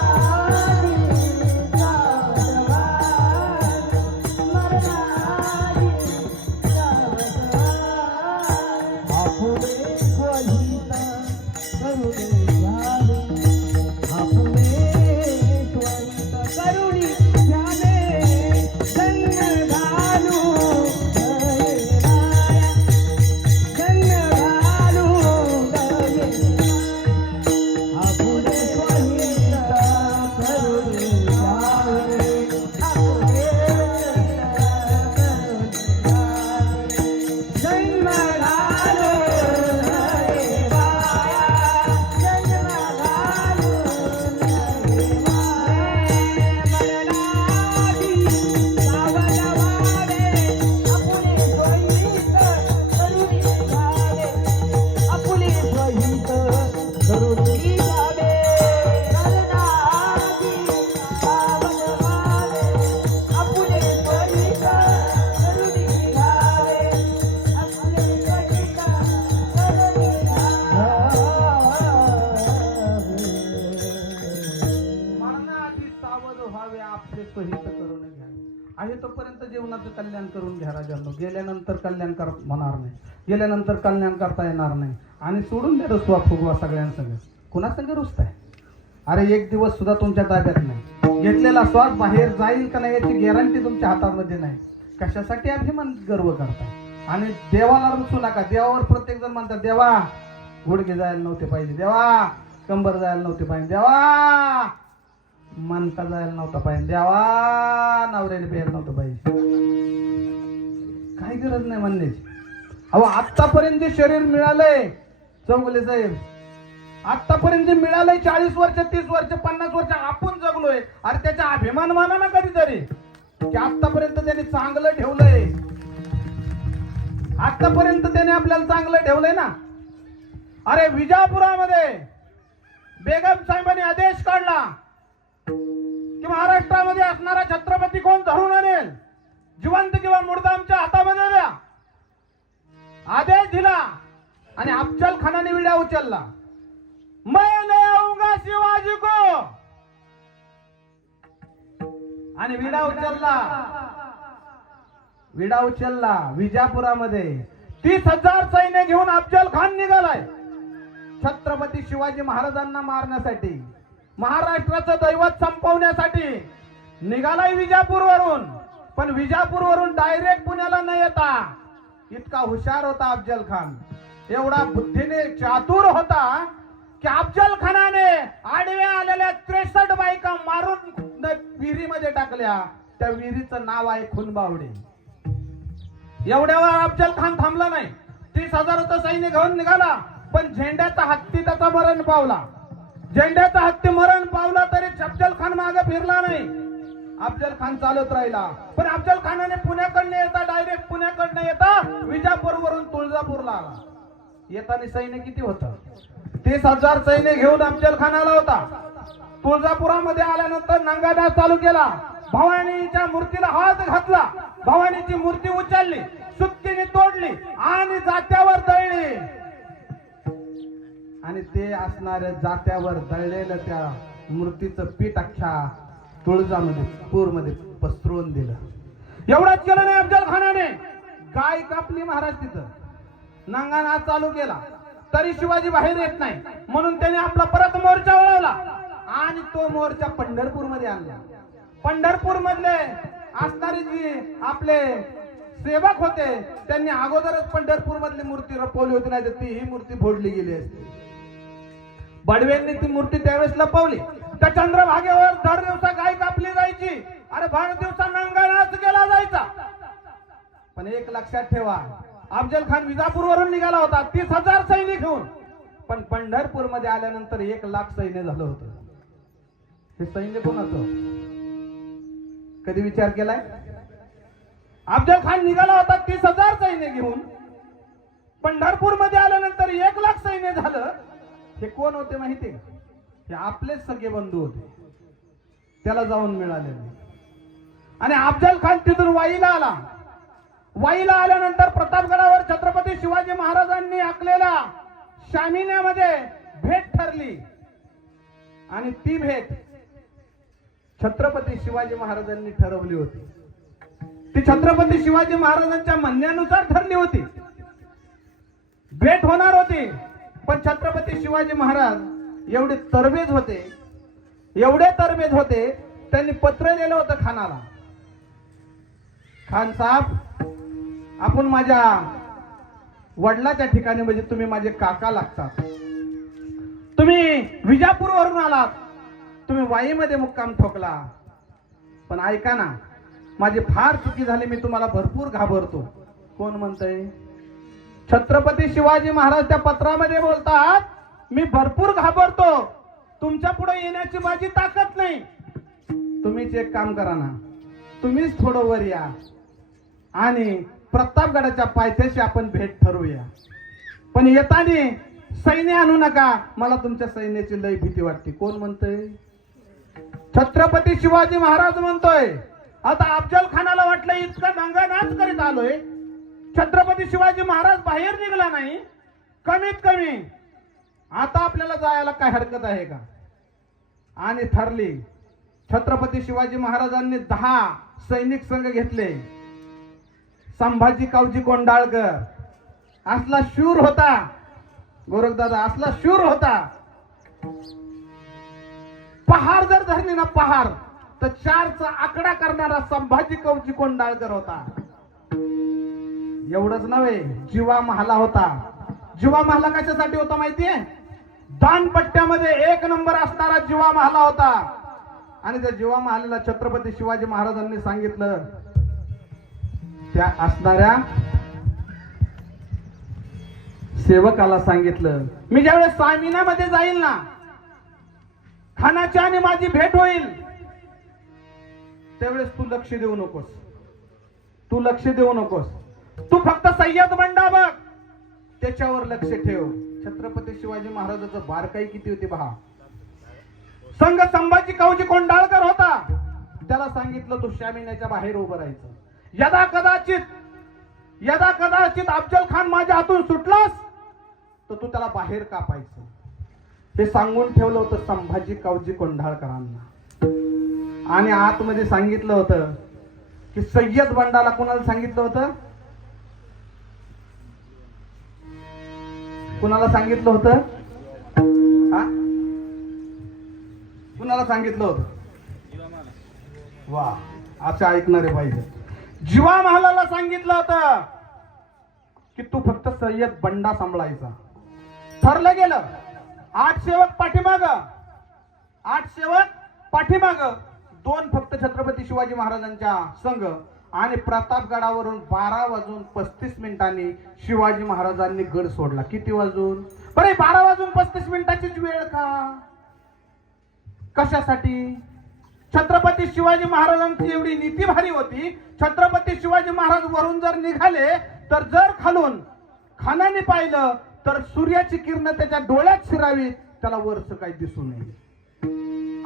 मरणाआधी सावध व्हावे, मरणाआधी सावध व्हावे. आपुले स्वहित करुणी घ्यावे, आपुले स्वहित करुणी घ्यावे, जन्म घालू गये राया, जन्म घालू गये राया. आपुले स्वहित करुणी घ्यावे, आपुले स्वहित करुणी घ्यावे, जन्म घालू गये राया, जन्म घालू गये राया. मरणाआधी सावध व्हावे, आपुले स्वहित करुणी घ्यावे, आपुले स्वहित करुणी घ्यावे, मरणाआधी सावध व्हावे, आपुले स्वहित करुणी घ्यावे, आपुले स्वहित करुणी घ्यावे. मरणाआधी सावध व्हावे, आपले सोहित करून घ्या. आहे तोपर्यंत जीवनाचं कल्याण करून घ्या राजांनो. गेल्यानंतर कल्याण होणार नाही, गेल्यानंतर कल्याण करता येणार नाही. आणि सोडून द्या रुसवा फुगवा सगळ्यांसंग. कुणासंग रुसताय? अरे एक दिवस सुद्धा तुमच्या ताब्यात नाही. घेतलेला श्वास बाहेर जाईल का नाही याची गॅरंटी तुमच्या हातामध्ये नाही. कशासाठी अभिमान गर्व करता? आणि देवाला रुसू नका. देवावर प्रत्येक जण म्हणतात, देवा गुडघे जायला नव्हते पाहिजे, देवा कंबर जायला नव्हते पाहिजे, देवा मनका जायला नव्हता पाहिजे, देवा नवऱ्याने प्यायला नव्हतं पाहिजे. काही गरज नाही म्हणण्याची. अहो आतापर्यंत जे शरीर मिळालंय चौगले साहेब, आतापर्यंत जे मिळालंय 40 वर्ष 30 वर्ष 50 वर्ष आपण जगलोय. अरे त्याचा अभिमान माना ना कधीतरी की आतापर्यंत त्याने चांगलं ठेवलंय. आतापर्यंत त्याने आपल्याला चांगलं ठेवलंय ना. अरे विजापुरामध्ये बेगम साहेबांनी आदेश काढला की महाराष्ट्रामध्ये असणारा छत्रपती कोण धरून आणेल, जिवंत किंवा मुर्दा आमच्या हातामध्ये द्या. आदेश दिला आणि अफजल खानाने विडा उचलला. मैं ले आऊंगा शिवाजी को, आणि विडा उचलला. विजापुरामध्ये 30,000 सैन्य घेऊन अफजल खान निघालाय छत्रपती शिवाजी महाराजांना मारण्यासाठी, महाराष्ट्राचं दैवत संपवण्यासाठी निघालाय विजापूरवरून. पण विजापूरवरून डायरेक्ट पुण्याला न येता इतका हुशार होता अफजल खान, एवढा बुद्धीने चातुर होता की अफजल खानाने आडव्या आलेल्या 63 बायका मारून विहिरीमध्ये टाकल्या. त्या विहिरीचं नाव आहे खुनबावडे. एवढ्यावर अफजल खान थांबला नाही. 30,000 सैन्य घेऊन निघाला, पण झेंड्याचा हत्ती त्याचा मरण पावला. झेंड्याचा हत्ती मरण पावला तरी अफजल खान मागे फिरला नाही. अफजल खान चालत राहिला. पण अफजल खानाने पुण्याकडनं येता, डायरेक्ट पुण्याकडनं येता विजापूरवरून तुळजापूरला आला. येताना सैन्य किती होतं? 30,000 सैन्य घेऊन अफजल खान आला होता. तुळजापुरामध्ये आल्यानंतर नंगानाच चालू केला. भवानीच्या मूर्तीला हात घातला, भवानीची मूर्ती उचलली, सुत्तीने तोडली आणि जात्यावर दळली. आणि ते असणाऱ्या जात्यावर दळलेलं त्या मूर्तीचं पीठ अख्ख्या तुळजामध्ये पूरमध्ये पसरवून दिलं. एवढंच केलं नाही अफजल खानाने, गाय कापली महाराज तिथं. नंगानाच चालू केला तरी शिवाजी बाहेर येत नाही, म्हणून त्याने आपला परत मोर्चा वळवला आणि तो मोर्चा पंढरपूरमध्ये आणला. पंढरपूर मधले असणारे जी आपले सेवक होते त्यांनी अगोदरच पंढरपूर मधली मूर्ती लपवली होती, नाही तर ती ही मूर्ती फोडली गेली असती. बडव्यांनी ती मूर्ती त्यावेळेस लपवली. त्या चंद्रभागेवर दर दिवसा गाय कापली जायची. अरे भर दिवसा नंगानाच केला जायचा. पण एक लक्षात ठेवा, अफजल खान विजापूरवरून निघाला होता 30,000 सैन्य घेऊन, पण पंढरपूर मध्ये आल्यानंतर 1,00,000 सैन्य झालं होतं. हे सैन्य कोणाचं? कधी विचार केलाय? अफजल खान निघाला होता 30,000 सैन्य घेऊन, पंढरपूर मध्ये आल्यानंतर 1,00,000 सैन्य झालं. हे कोण होते माहितीये का? हे आपलेच सगळे बंधू होते, त्याला जाऊन मिळाले. आणि अफजल खान तिथून वाईला आला. वाईला आल्यानंतर प्रतापगडावर छत्रपती शिवाजी महाराजांनी आखलेल्या शामियानामध्ये भेट ठरली. आणि ती भेट छत्रपती शिवाजी महाराजांनी ठरवली होती. ती छत्रपती शिवाजी महाराजांच्या म्हणण्यानुसार ठरली होती. भेट होणार होती, पण छत्रपती शिवाजी महाराज एवढे तरबेज होते, एवढे तरबेज होते, त्यांनी पत्र लिहिलं होतं खानाला. खान साहेब, आपण माझ्या वडिलाच्या ठिकाणी, म्हणजे तुम्ही माझे काका लागतात, तुम्ही विजापूरवरून आलात, तुम्ही वाईमध्ये मुक्काम ठोकला, पण ऐका ना, माझी फार चुकी झाली, मी तुम्हाला भरपूर घाबरतो. कोण म्हणतंय? छत्रपती शिवाजी महाराज त्या पत्रामध्ये बोलतात, मी भरपूर घाबरतो, तुमच्या पुढे येण्याची माझी ताकद नाही. तुम्हीच एक काम करा ना, तुम्हीच थोडं वर या आणि प्रतापगडाच्या पायथ्याशी आपण भेट ठरवूया. पण येताना सैन्य आणू नका, मला तुमच्या सैन्याची लय भीती वाटते. कोण म्हणतंय? छत्रपती शिवाजी महाराज म्हणतोय. आता अफजल खानाला वाटलं इतका दंगानाच करीत आलोय, छत्रपती शिवाजी महाराज बाहेर निघाला नाही, कमीत कमी आता आपल्याला जायला काय हरकत आहे का? आणि ठरली. छत्रपती शिवाजी महाराजांनी 10 सैनिक संघ घेतले. संभाजी कावजी कोंडाळकर असला शूर होता, गोरखदादा असला शूर होता. पहार जर धरली ना, पहार तर 4चा आकडा करणारा संभाजी कवजी कोंडाळकर होता. एवढंच नव्हे, जीवा महाला होता. जीवा महाला कशासाठी होता माहितीये? दानपट्ट्यामध्ये 1 नंबर असणारा जीवा महाला होता. आणि त्या जीवा महालाला छत्रपती शिवाजी महाराजांनी सांगितलं, त्या असणाऱ्या सेवकाला सांगितलं, मी ज्यावेळेस सामिनामध्ये जाईल ना, खानाच्या आणि माझी भेट होईल, त्यावेळेस तू लक्ष देऊ नकोस. तू लक्ष देऊ नकोस. तू फक्त सय्यद बंडा बघ, त्याच्यावर लक्ष ठेव. छत्रपती शिवाजी महाराजाचं बारकाई किती होती पहा. संघ संभाजी कवजी कोंडाळकर होता. त्याला सांगितलं तू शामियानाच्या बाहेर उभं राहायचं. यदा कदाचित अफजल खान माझ्या हातून सुटलास तर तू त्याला बाहेर कापायचं. हे सांगून ठेवलं होतं संभाजी कवजी कोंढाळकरांना. आणि आतमध्ये सांगितलं होतं की सय्यद बंडाला कुणाला सांगितलं होतं? कुणाला सांगितलं होतं? हा, कुणाला सांगितलं होतं? वा, असं ऐकणारे पाहिजे. जीवा महालाला सांगितलं होतं की तू फक्त सय्यद बंडा सांभाळायचा. ठरलं गेलं. 8 सेवक पाठीमाग 2 फक्त छत्रपती शिवाजी महाराजांच्या संघ. आणि प्रतापगडावरून 12:35 शिवाजी महाराजांनी गड सोडला. किती वाजून? बरे 12:35 वेळ का? कशासाठी? छत्रपती शिवाजी महाराजांची एवढी नीती भारी होती. छत्रपती शिवाजी महाराज वरून जर निघाले तर जर खालून खानाने पाहिलं तर सूर्याची किरण त्याच्या डोळ्यात शिरावी, त्याला वरच काही दिसू नये.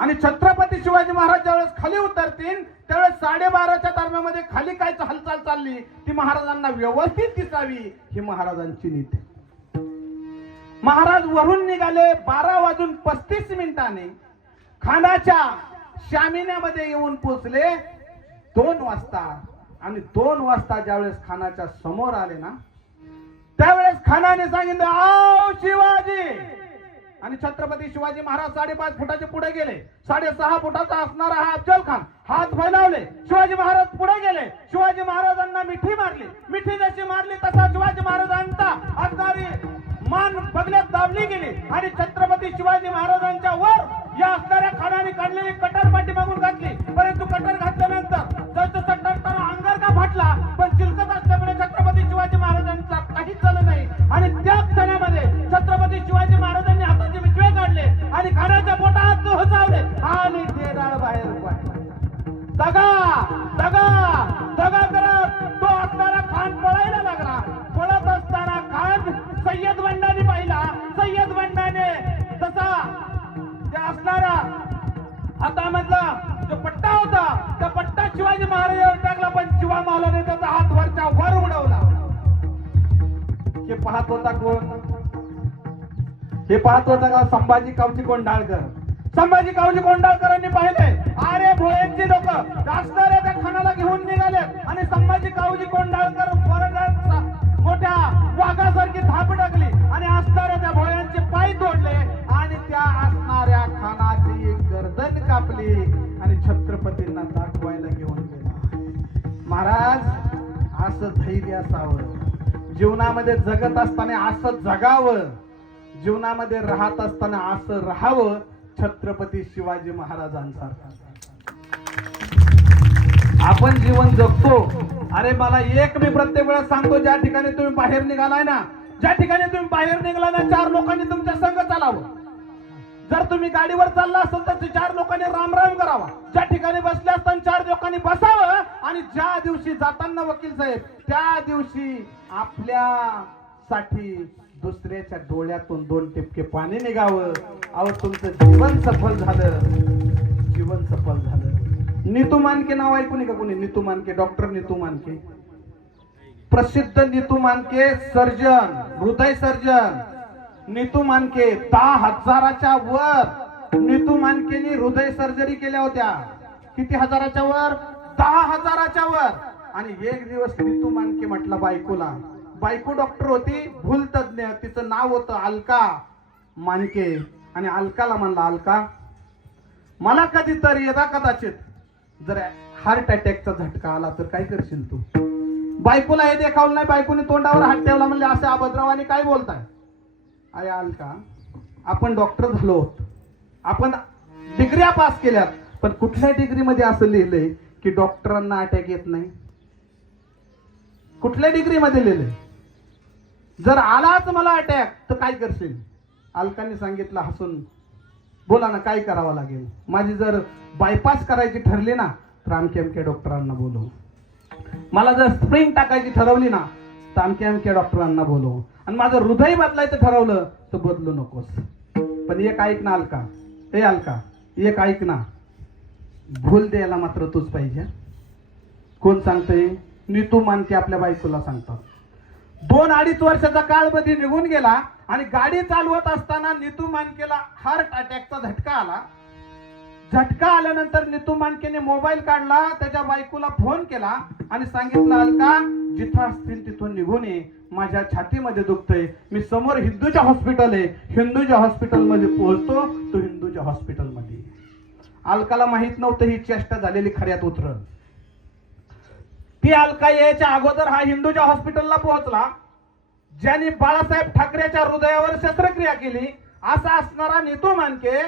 आणि छत्रपती शिवाजी महाराज ज्यावेळेस खाली उतरतील त्यावेळेस 12:30च्या दरम्यानमध्ये खाली काय हालचाल चालली ती महाराजांना व्यवस्थित दिसावी, ही महाराजांची नीती. महाराज वरून निघाले 12:35 खानाच्या शामियानामध्ये येऊन पोचले 2 वाजता. आणि 2 वाजता ज्यावेळेस खानाच्या समोर आले ना, त्यावेळेस खानाने सांगितलं, आओ शिवाजी. आणि छत्रपती शिवाजी महाराज 5.5 फुटाचे पुढे गेले. 6.5 फुटाचा असणारा हा अफजल खान हात फैलावले. शिवाजी महाराज पुढे गेले. शिवाजी महाराजांना मिठी मारली. मिठी जशी मारली तसा शिवाजी महाराजांचा असणारी मान बगल्यात दाबली गेली. आणि छत्रपती शिवाजी महाराजांच्या वर या असणाऱ्या खानाने काढलेली कटर पाठीमागून घातली. परंतु कटर घातल्यानंतर जसं टरटरा अंगार का फाटला, पण चिलकत असल्यामुळे छत्रपती शिवाजी महाराजांचा काहीच झालं नाही. आणि त्या क्षणामध्ये छत्रपती शिवाजी महाराजांनी हाताचे विचवे काढले आणि खानाच्या पोटात घुसावले आणि तेराळ बाहेर पडला. दगा करत तो असणारा खान पळायला लागला. पळत असताना खान सय्यद बंडाने पाहिला. सय्यद बंडाने तसा त्या असणारा हातामधला जो पट्टा होता त्या पट्टा शिवाजी महाराजांवर टाकला, पण शिवा महाराजांनी त्याचा हात वरच्या वर उडवला. हे पाहत होता कोण? हे पाहत होता का? संभाजी कवजी कोंढाळकर. संभाजी कवजी कोंढाळकरांनी पाहिले, अरे भोळ्यांची लोक असणाऱ्या त्या खानाला घेऊन निघाले. आणि संभाजी कवजी कोंढाळकर मोठ्या वाघासारखी धाप टाकली आणि असणाऱ्या त्या भोळ्यांचे पाय तोडले आणि त्या असणाऱ्या खानाची गर्दन कापली आणि छत्रपतींना दाखवायला घेऊन गेला. महाराज, असं धैर्य असावं. जीवनामध्ये जगत असताना असं जगावं. जीवनामध्ये राहत असताना असं राहावं. छत्रपती शिवाजी महाराजांसारखं आपण जीवन जगतो. अरे मला एक मी प्रत्येक वेळेस सांगतो, ज्या ठिकाणी तुम्ही बाहेर निघालाय ना, ज्या ठिकाणी तुम्ही बाहेर निघाला ना, 4 लोकांनी तुमच्या संग चालावं. जर तुम्ही गाडीवर चालला असेल तर 4 लोकांनी रामराम करावा. ज्या ठिकाणी बसले असताना 4 लोकांनी बसावं. आणि ज्या दिवशी जाताना वकील साहेब, त्या दिवशी आपल्यासाठी दुसऱ्याच्या डोळ्यातून 2 टिपके पाणी निघावं. अहो, तुमचं जीवन सफल झालं. जीवन सफल झालं. नीतू मानके नाव ऐकून का कोणी? नीतू मानके, डॉक्टर नीतू मानके, प्रसिद्ध नीतू मानके सर्जन, हृदय सर्जन. नीतू मानके 10,000च्या वर नीतू मानकेनी हृदय सर्जरी केल्या होत्या. किती हजाराच्या वर? 10,000च्या वर. आणि एक दिवस नीतू मानके म्हटलं बायकोला, बायको डॉक्टर होती, भूल तज्ञ, तिचं नाव होतं अलका मानके. आणि अलकाला म्हणला, अलका मला कधीतरी यदा कदाचित जर हार्ट अटॅकचा झटका आला तर काय करशील तू? बायकोला हे देखावलं नाही, बायकोने तोंडावर हात ठेवला म्हणले असे अभद्रावाने काय बोलताय? आय अलका, आपण डॉक्टर झालो आहोत, आपण डिग्र्या पास केल्यात, पण कुठल्या डिग्रीमध्ये असं लिहिलंय की डॉक्टरांना अटॅक येत नाही? कुठल्या डिग्रीमध्ये लिहिलंय? जर आलाच मला अटॅक तर काय करशील? अलकाने सांगितलं हसून, बोला ना काय करावं लागेल? माझी जर बायपास करायची ठरली ना तर अमक्या डॉक्टरांना बोलव. मला जर स्प्रिंग टाकायची ठरवली ना तर अमक्या डॉक्टरांना बोलव. आणि माझं हृदय बदलायचं ठरवलं तर बदलू नकोस. पण एक ऐक ना अलका, हे अलका एक ऐक ना, भूल द्यायला मात्र तूच पाहिजे. कोण सांगतंय? नीतू मानके आपल्या बायकोला सांगतात. 2-2.5 वर्षाचा काळ मध्ये निघून गेला आणि गाडी चालवत असताना नीतू मानकेला हार्ट अटॅकचा झटका आला. झटका आल्यानंतर नीतू मानकेने मोबाईल काढला, त्याच्या बायकोला फोन केला आणि सांगितलं अलका जिथं असतील तिथून निघून ये, माझ्या छातीमध्ये दुखतंय, मी समोर हिंदूच्या हॉस्पिटल आहे, हिंदूच्या हॉस्पिटलमध्ये पोहोचतो, तो हिंदूच्या हॉस्पिटलमध्ये. अलकाला माहित नव्हतं ही चेष्टा झालेली खऱ्यात उतरल. ती अलका यायच्या अगोदर हा हिंदूच्या हॉस्पिटलला पोहोचला, ज्याने बाळासाहेब ठाकरेच्या हृदयावर शस्त्रक्रिया केली असा असणारा नीतू मानके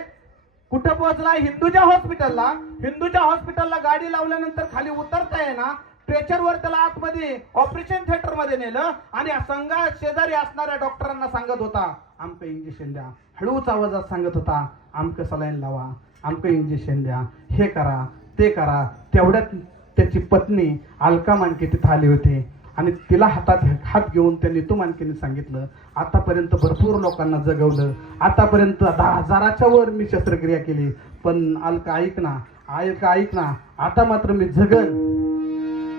कुठं पोहोचला? हिंदूच्या हॉस्पिटलला. हिंदूच्या हॉस्पिटलला गाडी लावल्यानंतर खाली उतरता येईना, स्ट्रेचरवर त्याला आतमध्ये ऑपरेशन थिएटर मध्ये नेलं आणि संघा शेजारी असणाऱ्या डॉक्टरांना सांगत होता आमकं इंजेक्शन द्या, हळूच आवाजात सांगत होता आमकं सलाईन लावा, आमकं इंजेक्शन द्या, हे करा ते करा. तेवढ्यात त्याची पत्नी अलका मानके तिथं आली होती आणि तिला हातात हात घेऊन त्या नीतू मानकेने सांगितलं आतापर्यंत भरपूर लोकांना जगवलं, आतापर्यंत 10,000च्या वर मी शस्त्रक्रिया केली, पण अलका ऐक ना, ऐक ना, आता मात्र मी जगन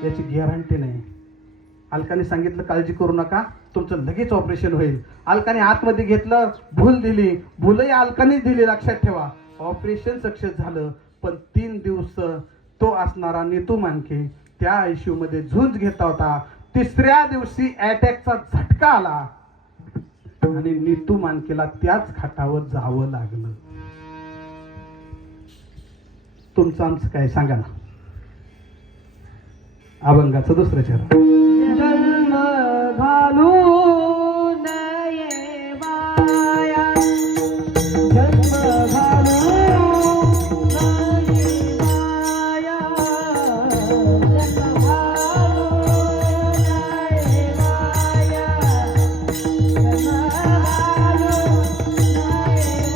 याची गॅरंटी नाही. अलकाने सांगितलं काळजी करू नका, तुमचं लगेच ऑपरेशन होईल. अलकाने आतमध्ये घेतलं, भूल दिली, भूलही अलकाने दिली, लक्षात ठेवा. ऑपरेशन सक्सेस झालं, पण 3 दिवस तो असणारा नीतू मानके त्या आयसीयू मध्ये झुंज घेता होता. 3ऱ्या दिवशी अटॅकचा झटका आला आणि नीतू मानकेला त्याच खाटावर जावं लागलं. तुमचं आमचं काय सांगा ना? अभंगाचं दुसरं चरण. जन्म घालू नये बाया, जन्म घालू नये बाया, जन्म घालू नये बाया, जन्म घालू नये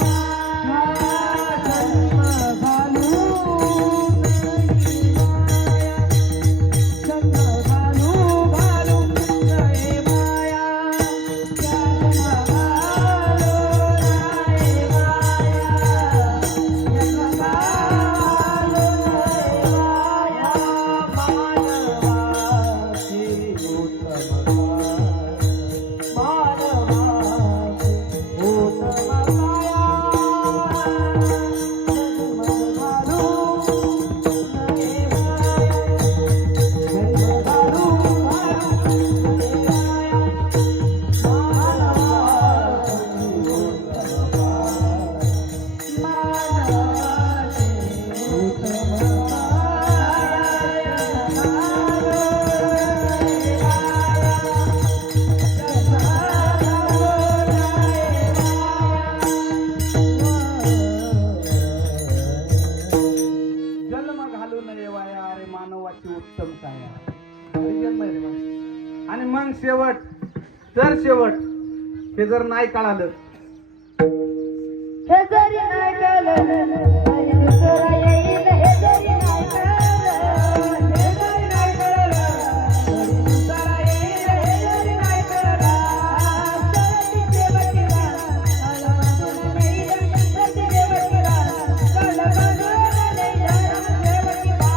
बाया, जन्म घालू आणि मग शेवट तर शेवट हे जर नाही कळालं, हे जरी नाही कळलं तरी दुसरा येईल, हे जरी नाही कळलं, हे जरी नाही कळलं तरी दुसरा येईल, हे जरी नाही कळलं. सरतीचे वकिला आला बाजूला नाही, सरतीचे वकिला आला बाजूला नाही, सरतीचे वकिला आला बाजूला नाही, सरतीचे वकिला.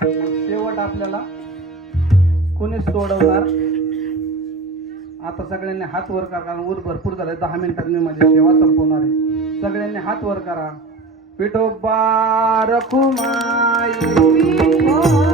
शेवट आपल्याला कोणी सोडवणार. आता सगळ्यांनी हात वर करा, कारण ऊर भरपूर झालंय. 10 मिनिटात मी माझी सेवा संपवणार आहे. सगळ्यांनी हात वर करा. विठोबा रखुमाई, विठोबा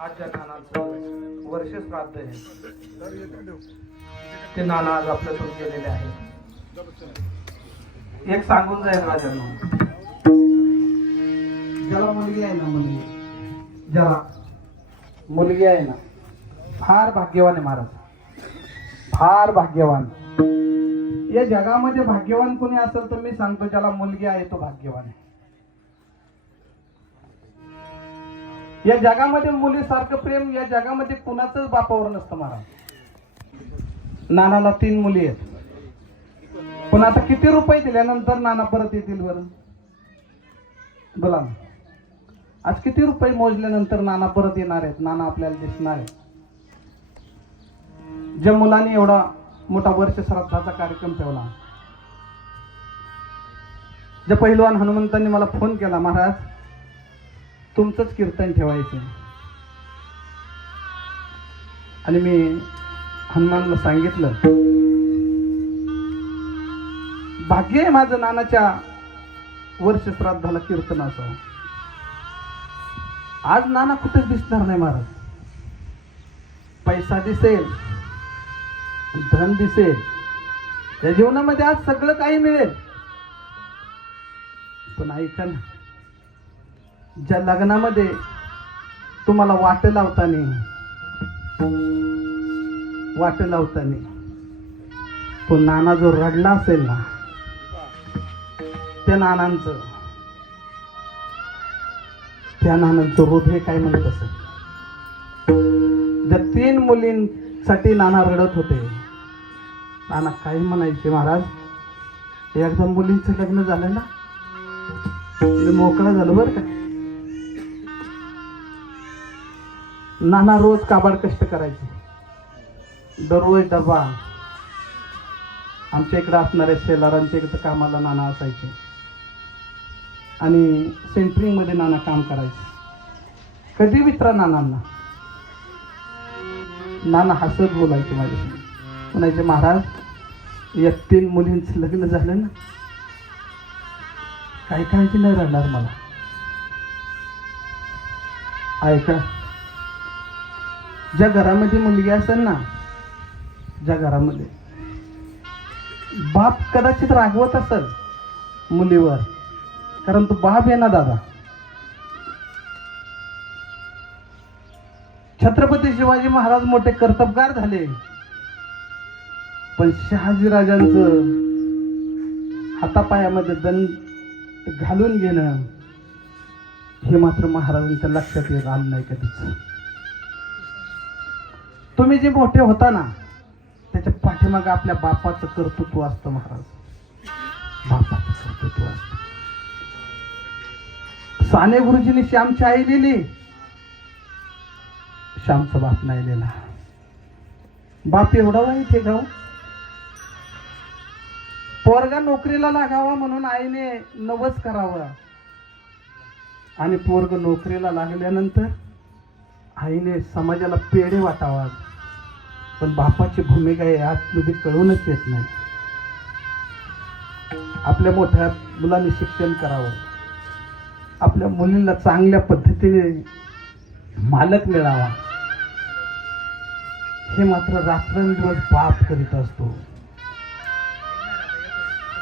आजच्या नानांचं वर्ष श्राद्ध आहे. ते नाना आज आपल्यातून गेलेले आहेत. एक सांगून जाईल राजांना, ज्याला मुलगी आहे ना, ज्याला मुलगी आहे ना, फार भाग्यवान आहे महाराज, फार भाग्यवान. या जगामध्ये भाग्यवान कोणी असेल तर मी सांगतो, ज्याला मुलगी आहे तो भाग्यवान आहे. या जगामध्ये मुलीसारखं प्रेम या जगामध्ये कुणाचंच बापावर नसतं महाराज. नानाला 3 मुली आहेत, पण आता किती रुपये दिल्यानंतर नाना परत येतील बरं? बोला ना, आज किती रुपये मोजल्यानंतर नाना परत येणार आहेत, नाना आपल्याला दिसणार आहेत? ज्या मुलांनी एवढा मोठा वर्ष श्राद्धाचा कार्यक्रम ठेवला, ज्या पहिलवान हनुमंतांनी मला फोन केला, महाराज तुमचंच कीर्तन ठेवायचं, आणि मी हनुमानला सांगितलं, भाग्य आहे माझं नानाच्या वर्ष श्राद्धाला कीर्तन असावं. आज नाना कुठेच दिसणार नाही महाराज. पैसा दिसेल, धन दिसेल, या जीवनामध्ये आज सगळं काही मिळेल, पण ऐका ना, ज्या लग्नामध्ये तुम्हाला वाट लावताना तो नाना जो रडला असेल ना, त्या नानांचं हृदय काय म्हणत असेल? ज्या 3 मुलींसाठी नाना रडत होते, नाना काय म्हणायचे, महाराज एकदा मुलींचं लग्न झालं ना मी मोकळा झालो बरं का. नाना रोज काबाड कष्ट करायचे, दररोज डबा. आमच्या इकडे असणाऱ्या शेलारांच्या इकडे कामाला नाना असायचे, आणि सेंटरिंग मध्ये नाना काम करायचे. कधी विचारा नानांना, नाना हसत बोलायचे माझ्याशी, म्हणायचे महाराज या 3 मुलींचं लग्न झालं ना, काही काळजी नाही राहणार मला. ऐका, ज्या घरामध्ये मुलगी असेल ना, ज्या घरामध्ये बाप कदाचित रागवत असेल मुलीवर, कारण तो बाप आहे ना दादा. छत्रपती शिवाजी महाराज मोठे कर्तबगार झाले, पण शहाजीराजांचं हातापायामध्ये दंड घालून घेणं हे मात्र महाराजांच्या लक्षात येत आलं नाही कधीच. तुम्ही जे मोठे होता ना, त्याच्या पाठीमागे आपल्या बापाचं कर्तृत्व असतं महाराज, बापाचं कर्तृत्व असतं. साने गुरुजींनी श्यामची आई लिहिली, श्यामचा बाप नाही लिहिला. बाप एवढा वाईट आहे गाव. पोरगा नोकरीला लागावा म्हणून आईने नवस करावा आणि पोरग नोकरीला लागल्यानंतर आईने समाजाला पेढे वाटावा. पण बापाची भूमिका आहे आतमध्ये कळूनच येत नाही. आपल्या मोठ्या मुलांनी शिक्षण करावं, आपल्या मुलीला चांगल्या पद्धतीने मालक मिळावा, हे मात्र रात्रंदिवस बाप करीत असतो.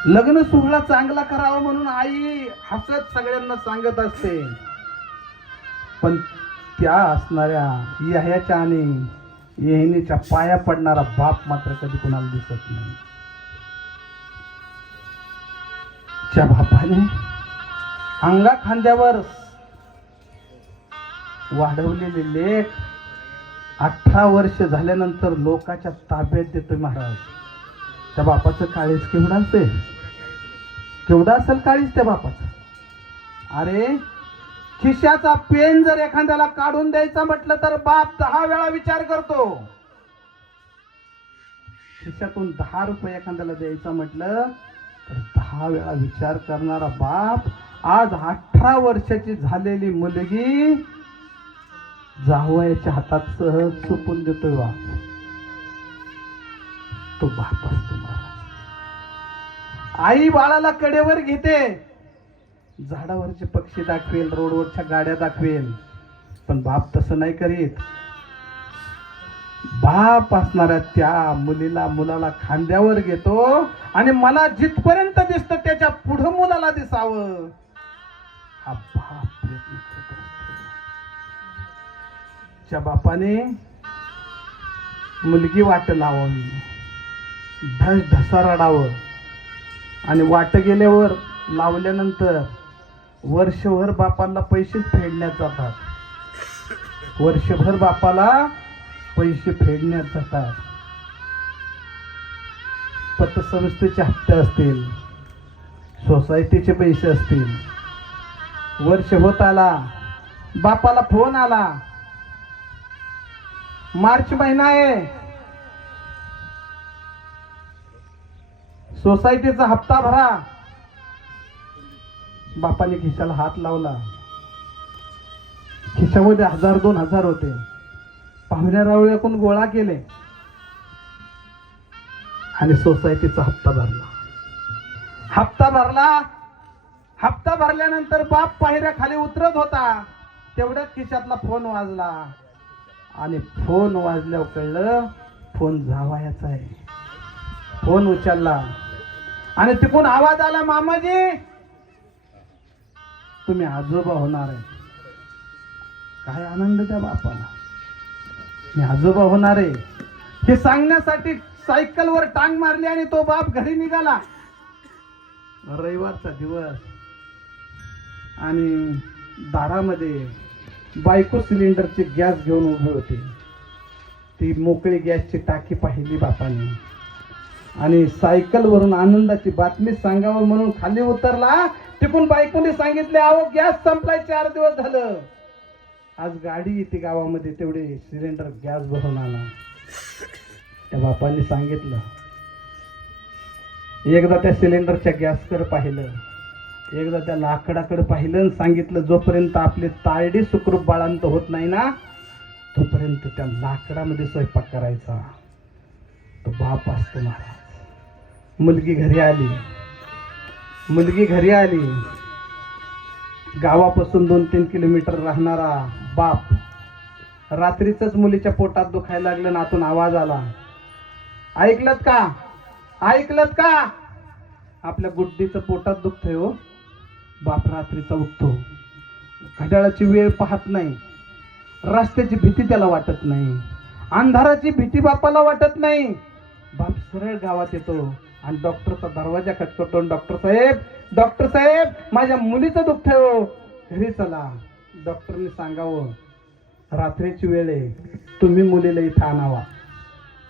लग्न सोहळा चांगला करावा म्हणून आई हसत सगळ्यांना सांगत असते. पण त्या असणाऱ्या याह्याच्या आणि येहिनीच्या पाया पडणारा बाप मात्र कधी कोणाला दिसत नाही. त्या बापाने अंगा खांद्यावर वाढवलेले लेख 18 वर्ष झाल्यानंतर लोकांच्या ताब्यात देतोय महाराज. त्या बापाचं काळीज केवढं असेल, केवढं असेल काळीज त्या बापाचं. अरे खिशाचा पेन जर एखाद्याला काढून द्यायचा म्हटलं तर बाप 10 वेळा विचार करतो. खिशातून 10 रुपये एखाद्याला द्यायचा म्हटलं तर 10 वेळा विचार करणारा बाप आज 18 वर्षाची झालेली मुलगी जावयाच्या हातात सहज सुपून देतोय बाप. तो बाप असतो महाराज. आई बाळाला कडेवर घेते, झाडावरचे पक्षी दाखवेल, रोडवरच्या गाड्या दाखवेल, पण बाप तसं नाही करीत. बाप असणाऱ्या त्या मुलाला खांद्यावर घेतो आणि मला जिथपर्यंत दिसतं त्याच्या पुढं मुलाला दिसावं हा बाप प्रयत्न करत असतो. त्या बापाने मुलगी वाट लावावी, ढसा रडावं आणि वाट गेल्यावर लावल्यानंतर वर्षभर बापाला पैसेच फेडण्यात जातात. वर्षभर बापाला पैसे फेडण्यात जातात. पतसंस्थेचे हप्ते असतील, सोसायटीचे पैसे असतील. वर्ष होत आला, बापाला फोन आला, मार्च महिना आहे, सोसायटीचा हप्ता भरा. बापाने खिशाला हात लावला, खिशामध्ये 1000-2000 होते. पाहुण्या रावळ्याकडून गोळा केले आणि सोसायटीचा हप्ता भरला. हप्ता भरल्यानंतर बाप पायऱ्या खाली उतरत होता, तेवढ्याच खिशातला फोन वाजला आणि फोन वाजल्यावर कळलं फोन जावयाचा आहे. फोन उचलला आणि तिकडून आवाज आला, मामाजी तुम्ही आजोबा होणार आहे. काय आनंद त्या बापाला, मी आजोबा होणार आहे हे सांगण्यासाठी सायकलवर टांग मारली आणि तो बाप घरी निघाला. रविवारचा दिवस आणि दारामध्ये बायको सिलेंडरची गॅस घेऊन उभी होती. ती मोकळी गॅसची टाकी पाहिली बापाने आणि सायकलवरून आनंदाची बातमी सांगावं म्हणून खाली उतरला. तिकडून बायकोने सांगितले, अहो गॅस संपलाय, 4 दिवस झालं. आज गाडी येते गावामध्ये, तेवढे सिलेंडर गॅस भरून आणा. त्या बापाने सांगितलं. एकदा त्या सिलेंडरच्या गॅसकडे पाहिलं, एकदा त्या लाकडाकडे पाहिलं आणि सांगितलं, जोपर्यंत आपली तारडी सुखरूप बाळांत होत नाही ना तोपर्यंत त्या लाकडामध्ये स्वयंपाक करायचा. तो बाप असतो महाराज. मुलगी घरी आली. गावापासून 2-3 किलोमीटर राहणारा बाप रात्रीच मुलीच्या पोटात दुखायला लागलं. नातून आवाज आला, ऐकलत का? आपल्या गुड्डीचं पोटात दुखतंय हो. बाप रात्रीचा उठतो, घड्याळाची वेळ पाहत नाही, रस्त्याची भीती त्याला वाटत नाही, अंधाराची भीती बापाला वाटत नाही. बाप सरळ गावात येतो आणि डॉक्टरचा दरवाजा खटखटतो. डॉक्टर साहेब माझ्या मुलीचं दुखतंय हो, घरी चला. डॉक्टरने सांगावं रात्रीची वेळ आहे, तुम्ही मुलीला इथं आणावा.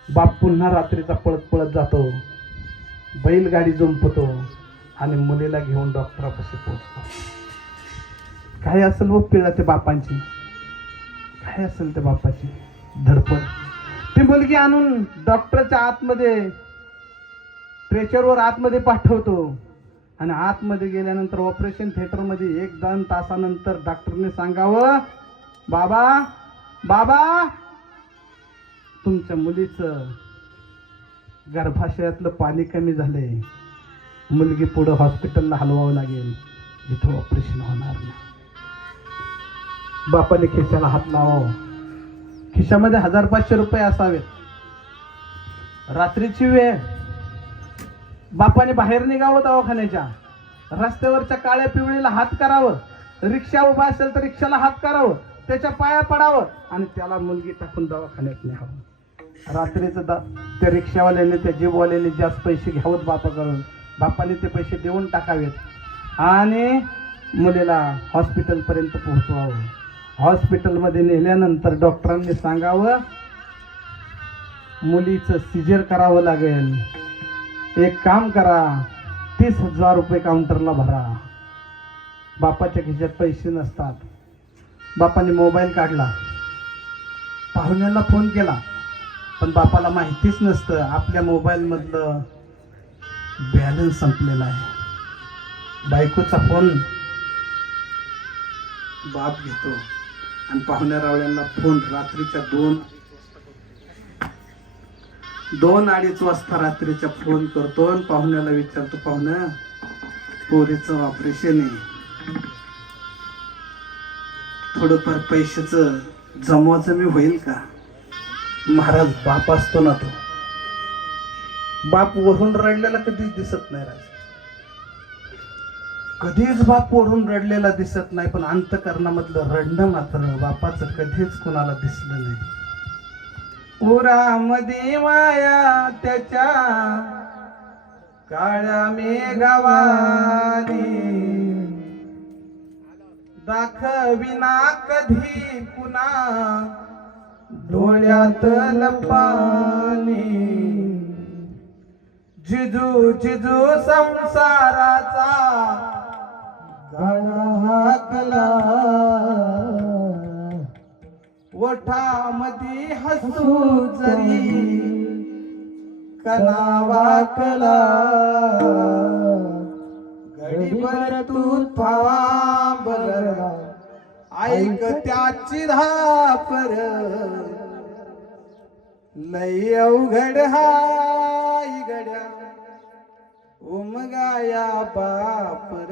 बाप पुन्हा रात्रीचा पळत जातो, बैलगाडी जुंपतो आणि मुलीला घेऊन डॉक्टरापाशी पोहोचतो. काय असेल व पिळा ते बापांची, काय असेल त्या बापाची धडपड. ती मुलगी आणून डॉक्टरच्या आतमध्ये स्ट्रेचरवर आतमध्ये पाठवतो आणि आतमध्ये गेल्यानंतर ऑपरेशन थिएटरमध्ये 1-2 तासानंतर डॉक्टरने सांगावं, बाबा बाबा तुमच्या मुलीचं गर्भाशयातलं पाणी कमी झालंय, मुलगी पुढं हॉस्पिटलला हलवावं लागेल, इथं ऑपरेशन होणार नाही. बापाने खिशाला हात लावावं. खिशामध्ये 1,000-500 रुपये असावेत. रात्रीची वेळ, बापाने बाहेर निघावं दवाखान्याच्या, रस्त्यावरच्या काळ्या पिवळीला हात करावं, रिक्षा उभा असेल तर रिक्षाला हात करावं, त्याच्या पाया पडावं आणि त्याला मुलगी टाकून दवाखान्यात न्यावं. रात्रीचं त्या रिक्षावाल्याने त्या जीपवाल्याने जास्त पैसे घ्यावेत बापाकडून, बापाने ते पैसे देऊन टाकावेत आणि मुलीला हॉस्पिटलपर्यंत पोहोचवावं. हॉस्पिटलमध्ये नेल्यानंतर डॉक्टरांनी सांगावं, मुलीचं सिजर करावं लागेल, एक काम करा, 30,000 रुपये काउंटरला भरा. बापाच्या खिशात पैसे नसतात. बापाने मोबाईल काढला, पाहुण्याला फोन केला, पण बापाला माहितीच नसतं आपल्या मोबाईलमधलं बॅलन्स संपलेला आहे. बायकोचा फोन बाप घेतो आणि पाहुण्या रावळ्यांना फोन रात्रीच्या 2-2:30 वाजता रात्रीच्या फोन करतो आणि पाहुण्याला विचारतो, पाहुणं पोरीचं ऑपरेशन आहे, थोडंफार पैशाचं जमवाजमी होईल का? महाराज बाप असतो ना, तो बाप वरून रडलेला कधीच दिसत नाही. राज कधीच बाप वरून रडलेला दिसत नाही, पण अंतकरणामधलं रडणं मात्र बापाचं कधीच कुणाला दिसलं नाही. उरामध्ये माया त्याच्या काळ्या मेघवानी, दाखविना कधी पुन्हा डोळ्यातल पाणी. जिजू जिजू संसाराचा गाणा हाकला, ओठामध्ये हसू जरी कनावाकला. घडीभर तू थांबल, ऐक त्याची धापर, लय अवघड हाय गड्या उमगाया बापर,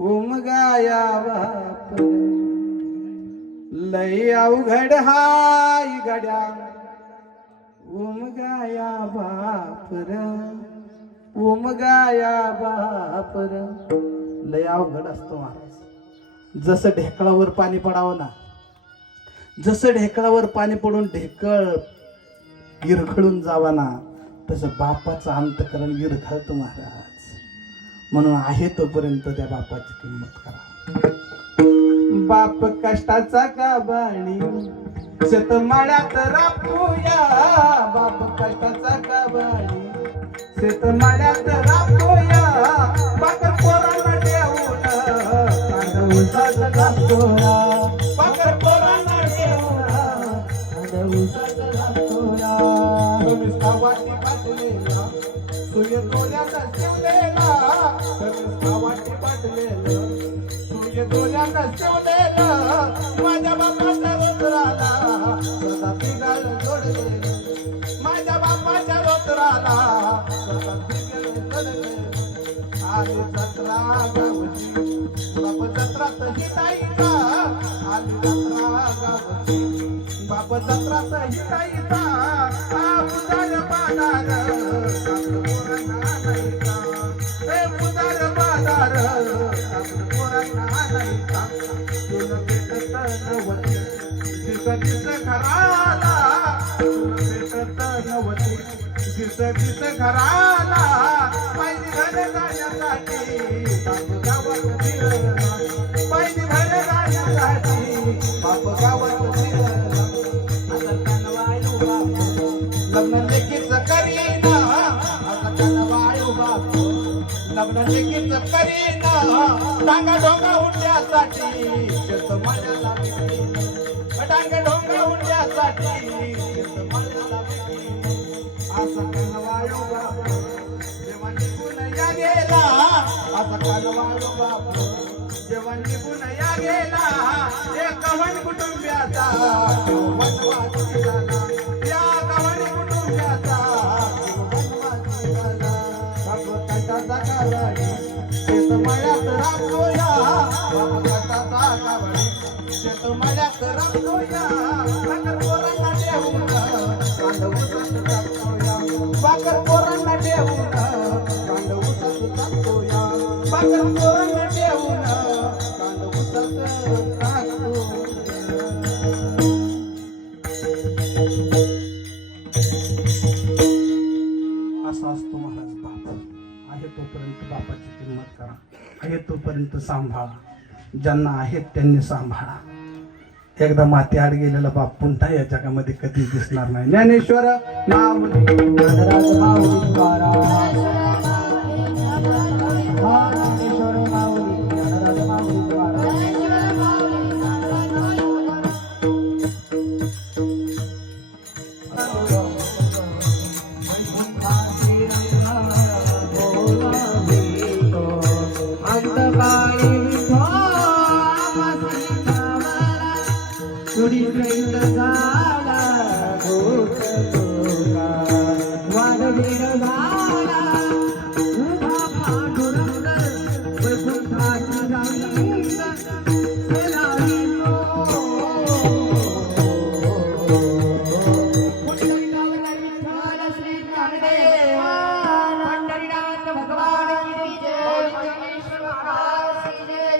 उमगाया बापर. लय अवघड हाय गड्या उमगाया बापर, उमगाया बापर. लय अवघड असतो महाराज. जसं ढेकळावर पाणी पडावं ना, जसं ढेकळावर पाणी पडून ढेकळ विरघळून जावा ना, तसं बापाचं अंतकरण विरघळतं महाराज. म्हणून आहे तोपर्यंत त्या बापाची किंमत करा. बाप कष्टाचा काबाणी, शेतमाळ्यात राबूया. बाप कष्टाचा काबाणी, शेतमाळ्यात राबूया. बाकर पोरांना देऊन तांदूळ लागतोया. बाकर पोरांना देऊन तांदूळ लागतोया. कमीच वाटी बाटलेला सूर्य डोळ्यात ठेवलेला, कमीच वाटी बाटलेला सूर्य डोळ्यात ठेवलेला. माझ्या बापाच्या रोत्राला सदा पिगाळ जोडलेला, माझ्या बापाच्या रोत्राला सदा पिगाळ जोडलेला. आली जत्रा गावची, बाप जत्रात हिताईचा. आली जत्रा गावची, बाप जत्रात हिताईचा. उदार बाजार आपलं पोरांना नाही का, हे उदार बाजार आपलं पोरांना नाही का. तुला भेटत नव्हती दिस दिस घराला, तुला भेटत नव्हती दिस दिस घराला. पायरी घर जाण्यासाठी बाप गावात फिरला, पायरी घर जाण्यासाठी बाप गावात फिरला. आता कनवाळू बाप लग्न लेकीच करीना, आता कनवाळू बाप लग्न लेकीच करीना. डांगा डोंगा उठण्यासाठी शेत माझ्याला डांगा डोंगा हुंड्यासाठी असा कनवाळू बापू जेव्हा निघून या गेला असा कनवाळू बापू जेव्हा निघून या गेला एक कवन कुटुंबियाचा वनवासी झाला या कवन कुटुंबियाचा वनवासी झाला बापू कटाचा कावडी शेत मळ्यात राबतोया बापू कटाचा कावडी शेत मळ्यात राबतोया भाकर पोरांना देऊन कांद उसात टाकतोया भाकर पोरांना देऊन कांद उसात टाकतोया भाकर पोरांना देऊन कांद उसात टाकतोया असा असतो महाराज बाप आहे तोपर्यंत बापाची किंमत करा आहे तोपर्यंत सांभाळा ज्यांना आहेत त्यांनी सांभाळा एकदा माती आड गेलेला बाप पुन्हा या जगामध्ये कधीच दिसणार नाही ज्ञानेश्वर माऊली ज्ञानराज माऊली तुकाराम ज्ञानेश्वर माऊली ज्ञानराज माऊली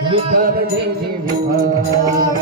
विठ्ठल जय जय विठ्ठल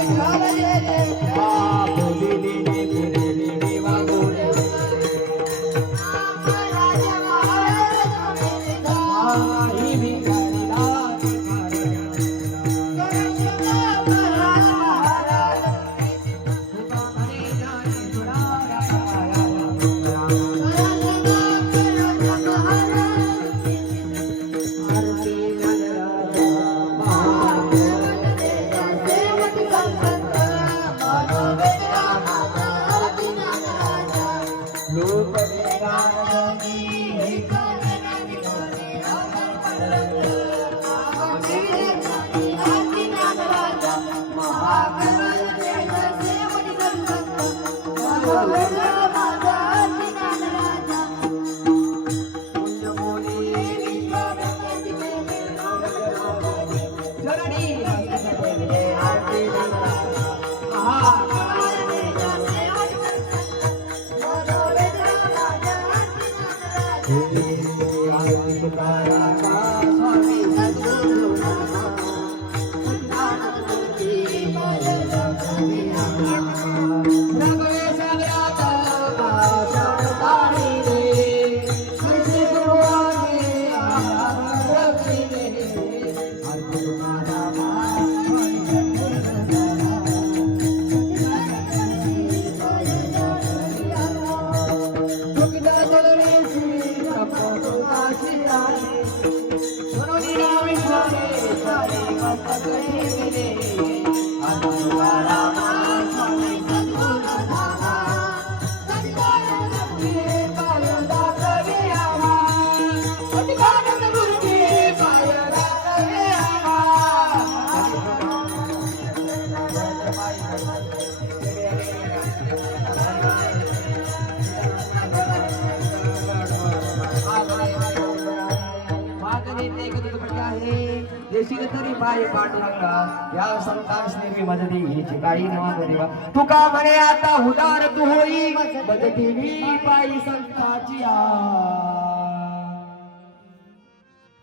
तरी पाय पांडुरंगा या संतास नेहमी मदती हिची काही नाव देवा तुका म्हणे आता उदार तू होई मदती मी पायी संताची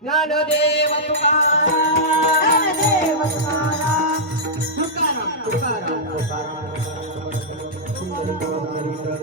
ज्ञानदेव तुकाराम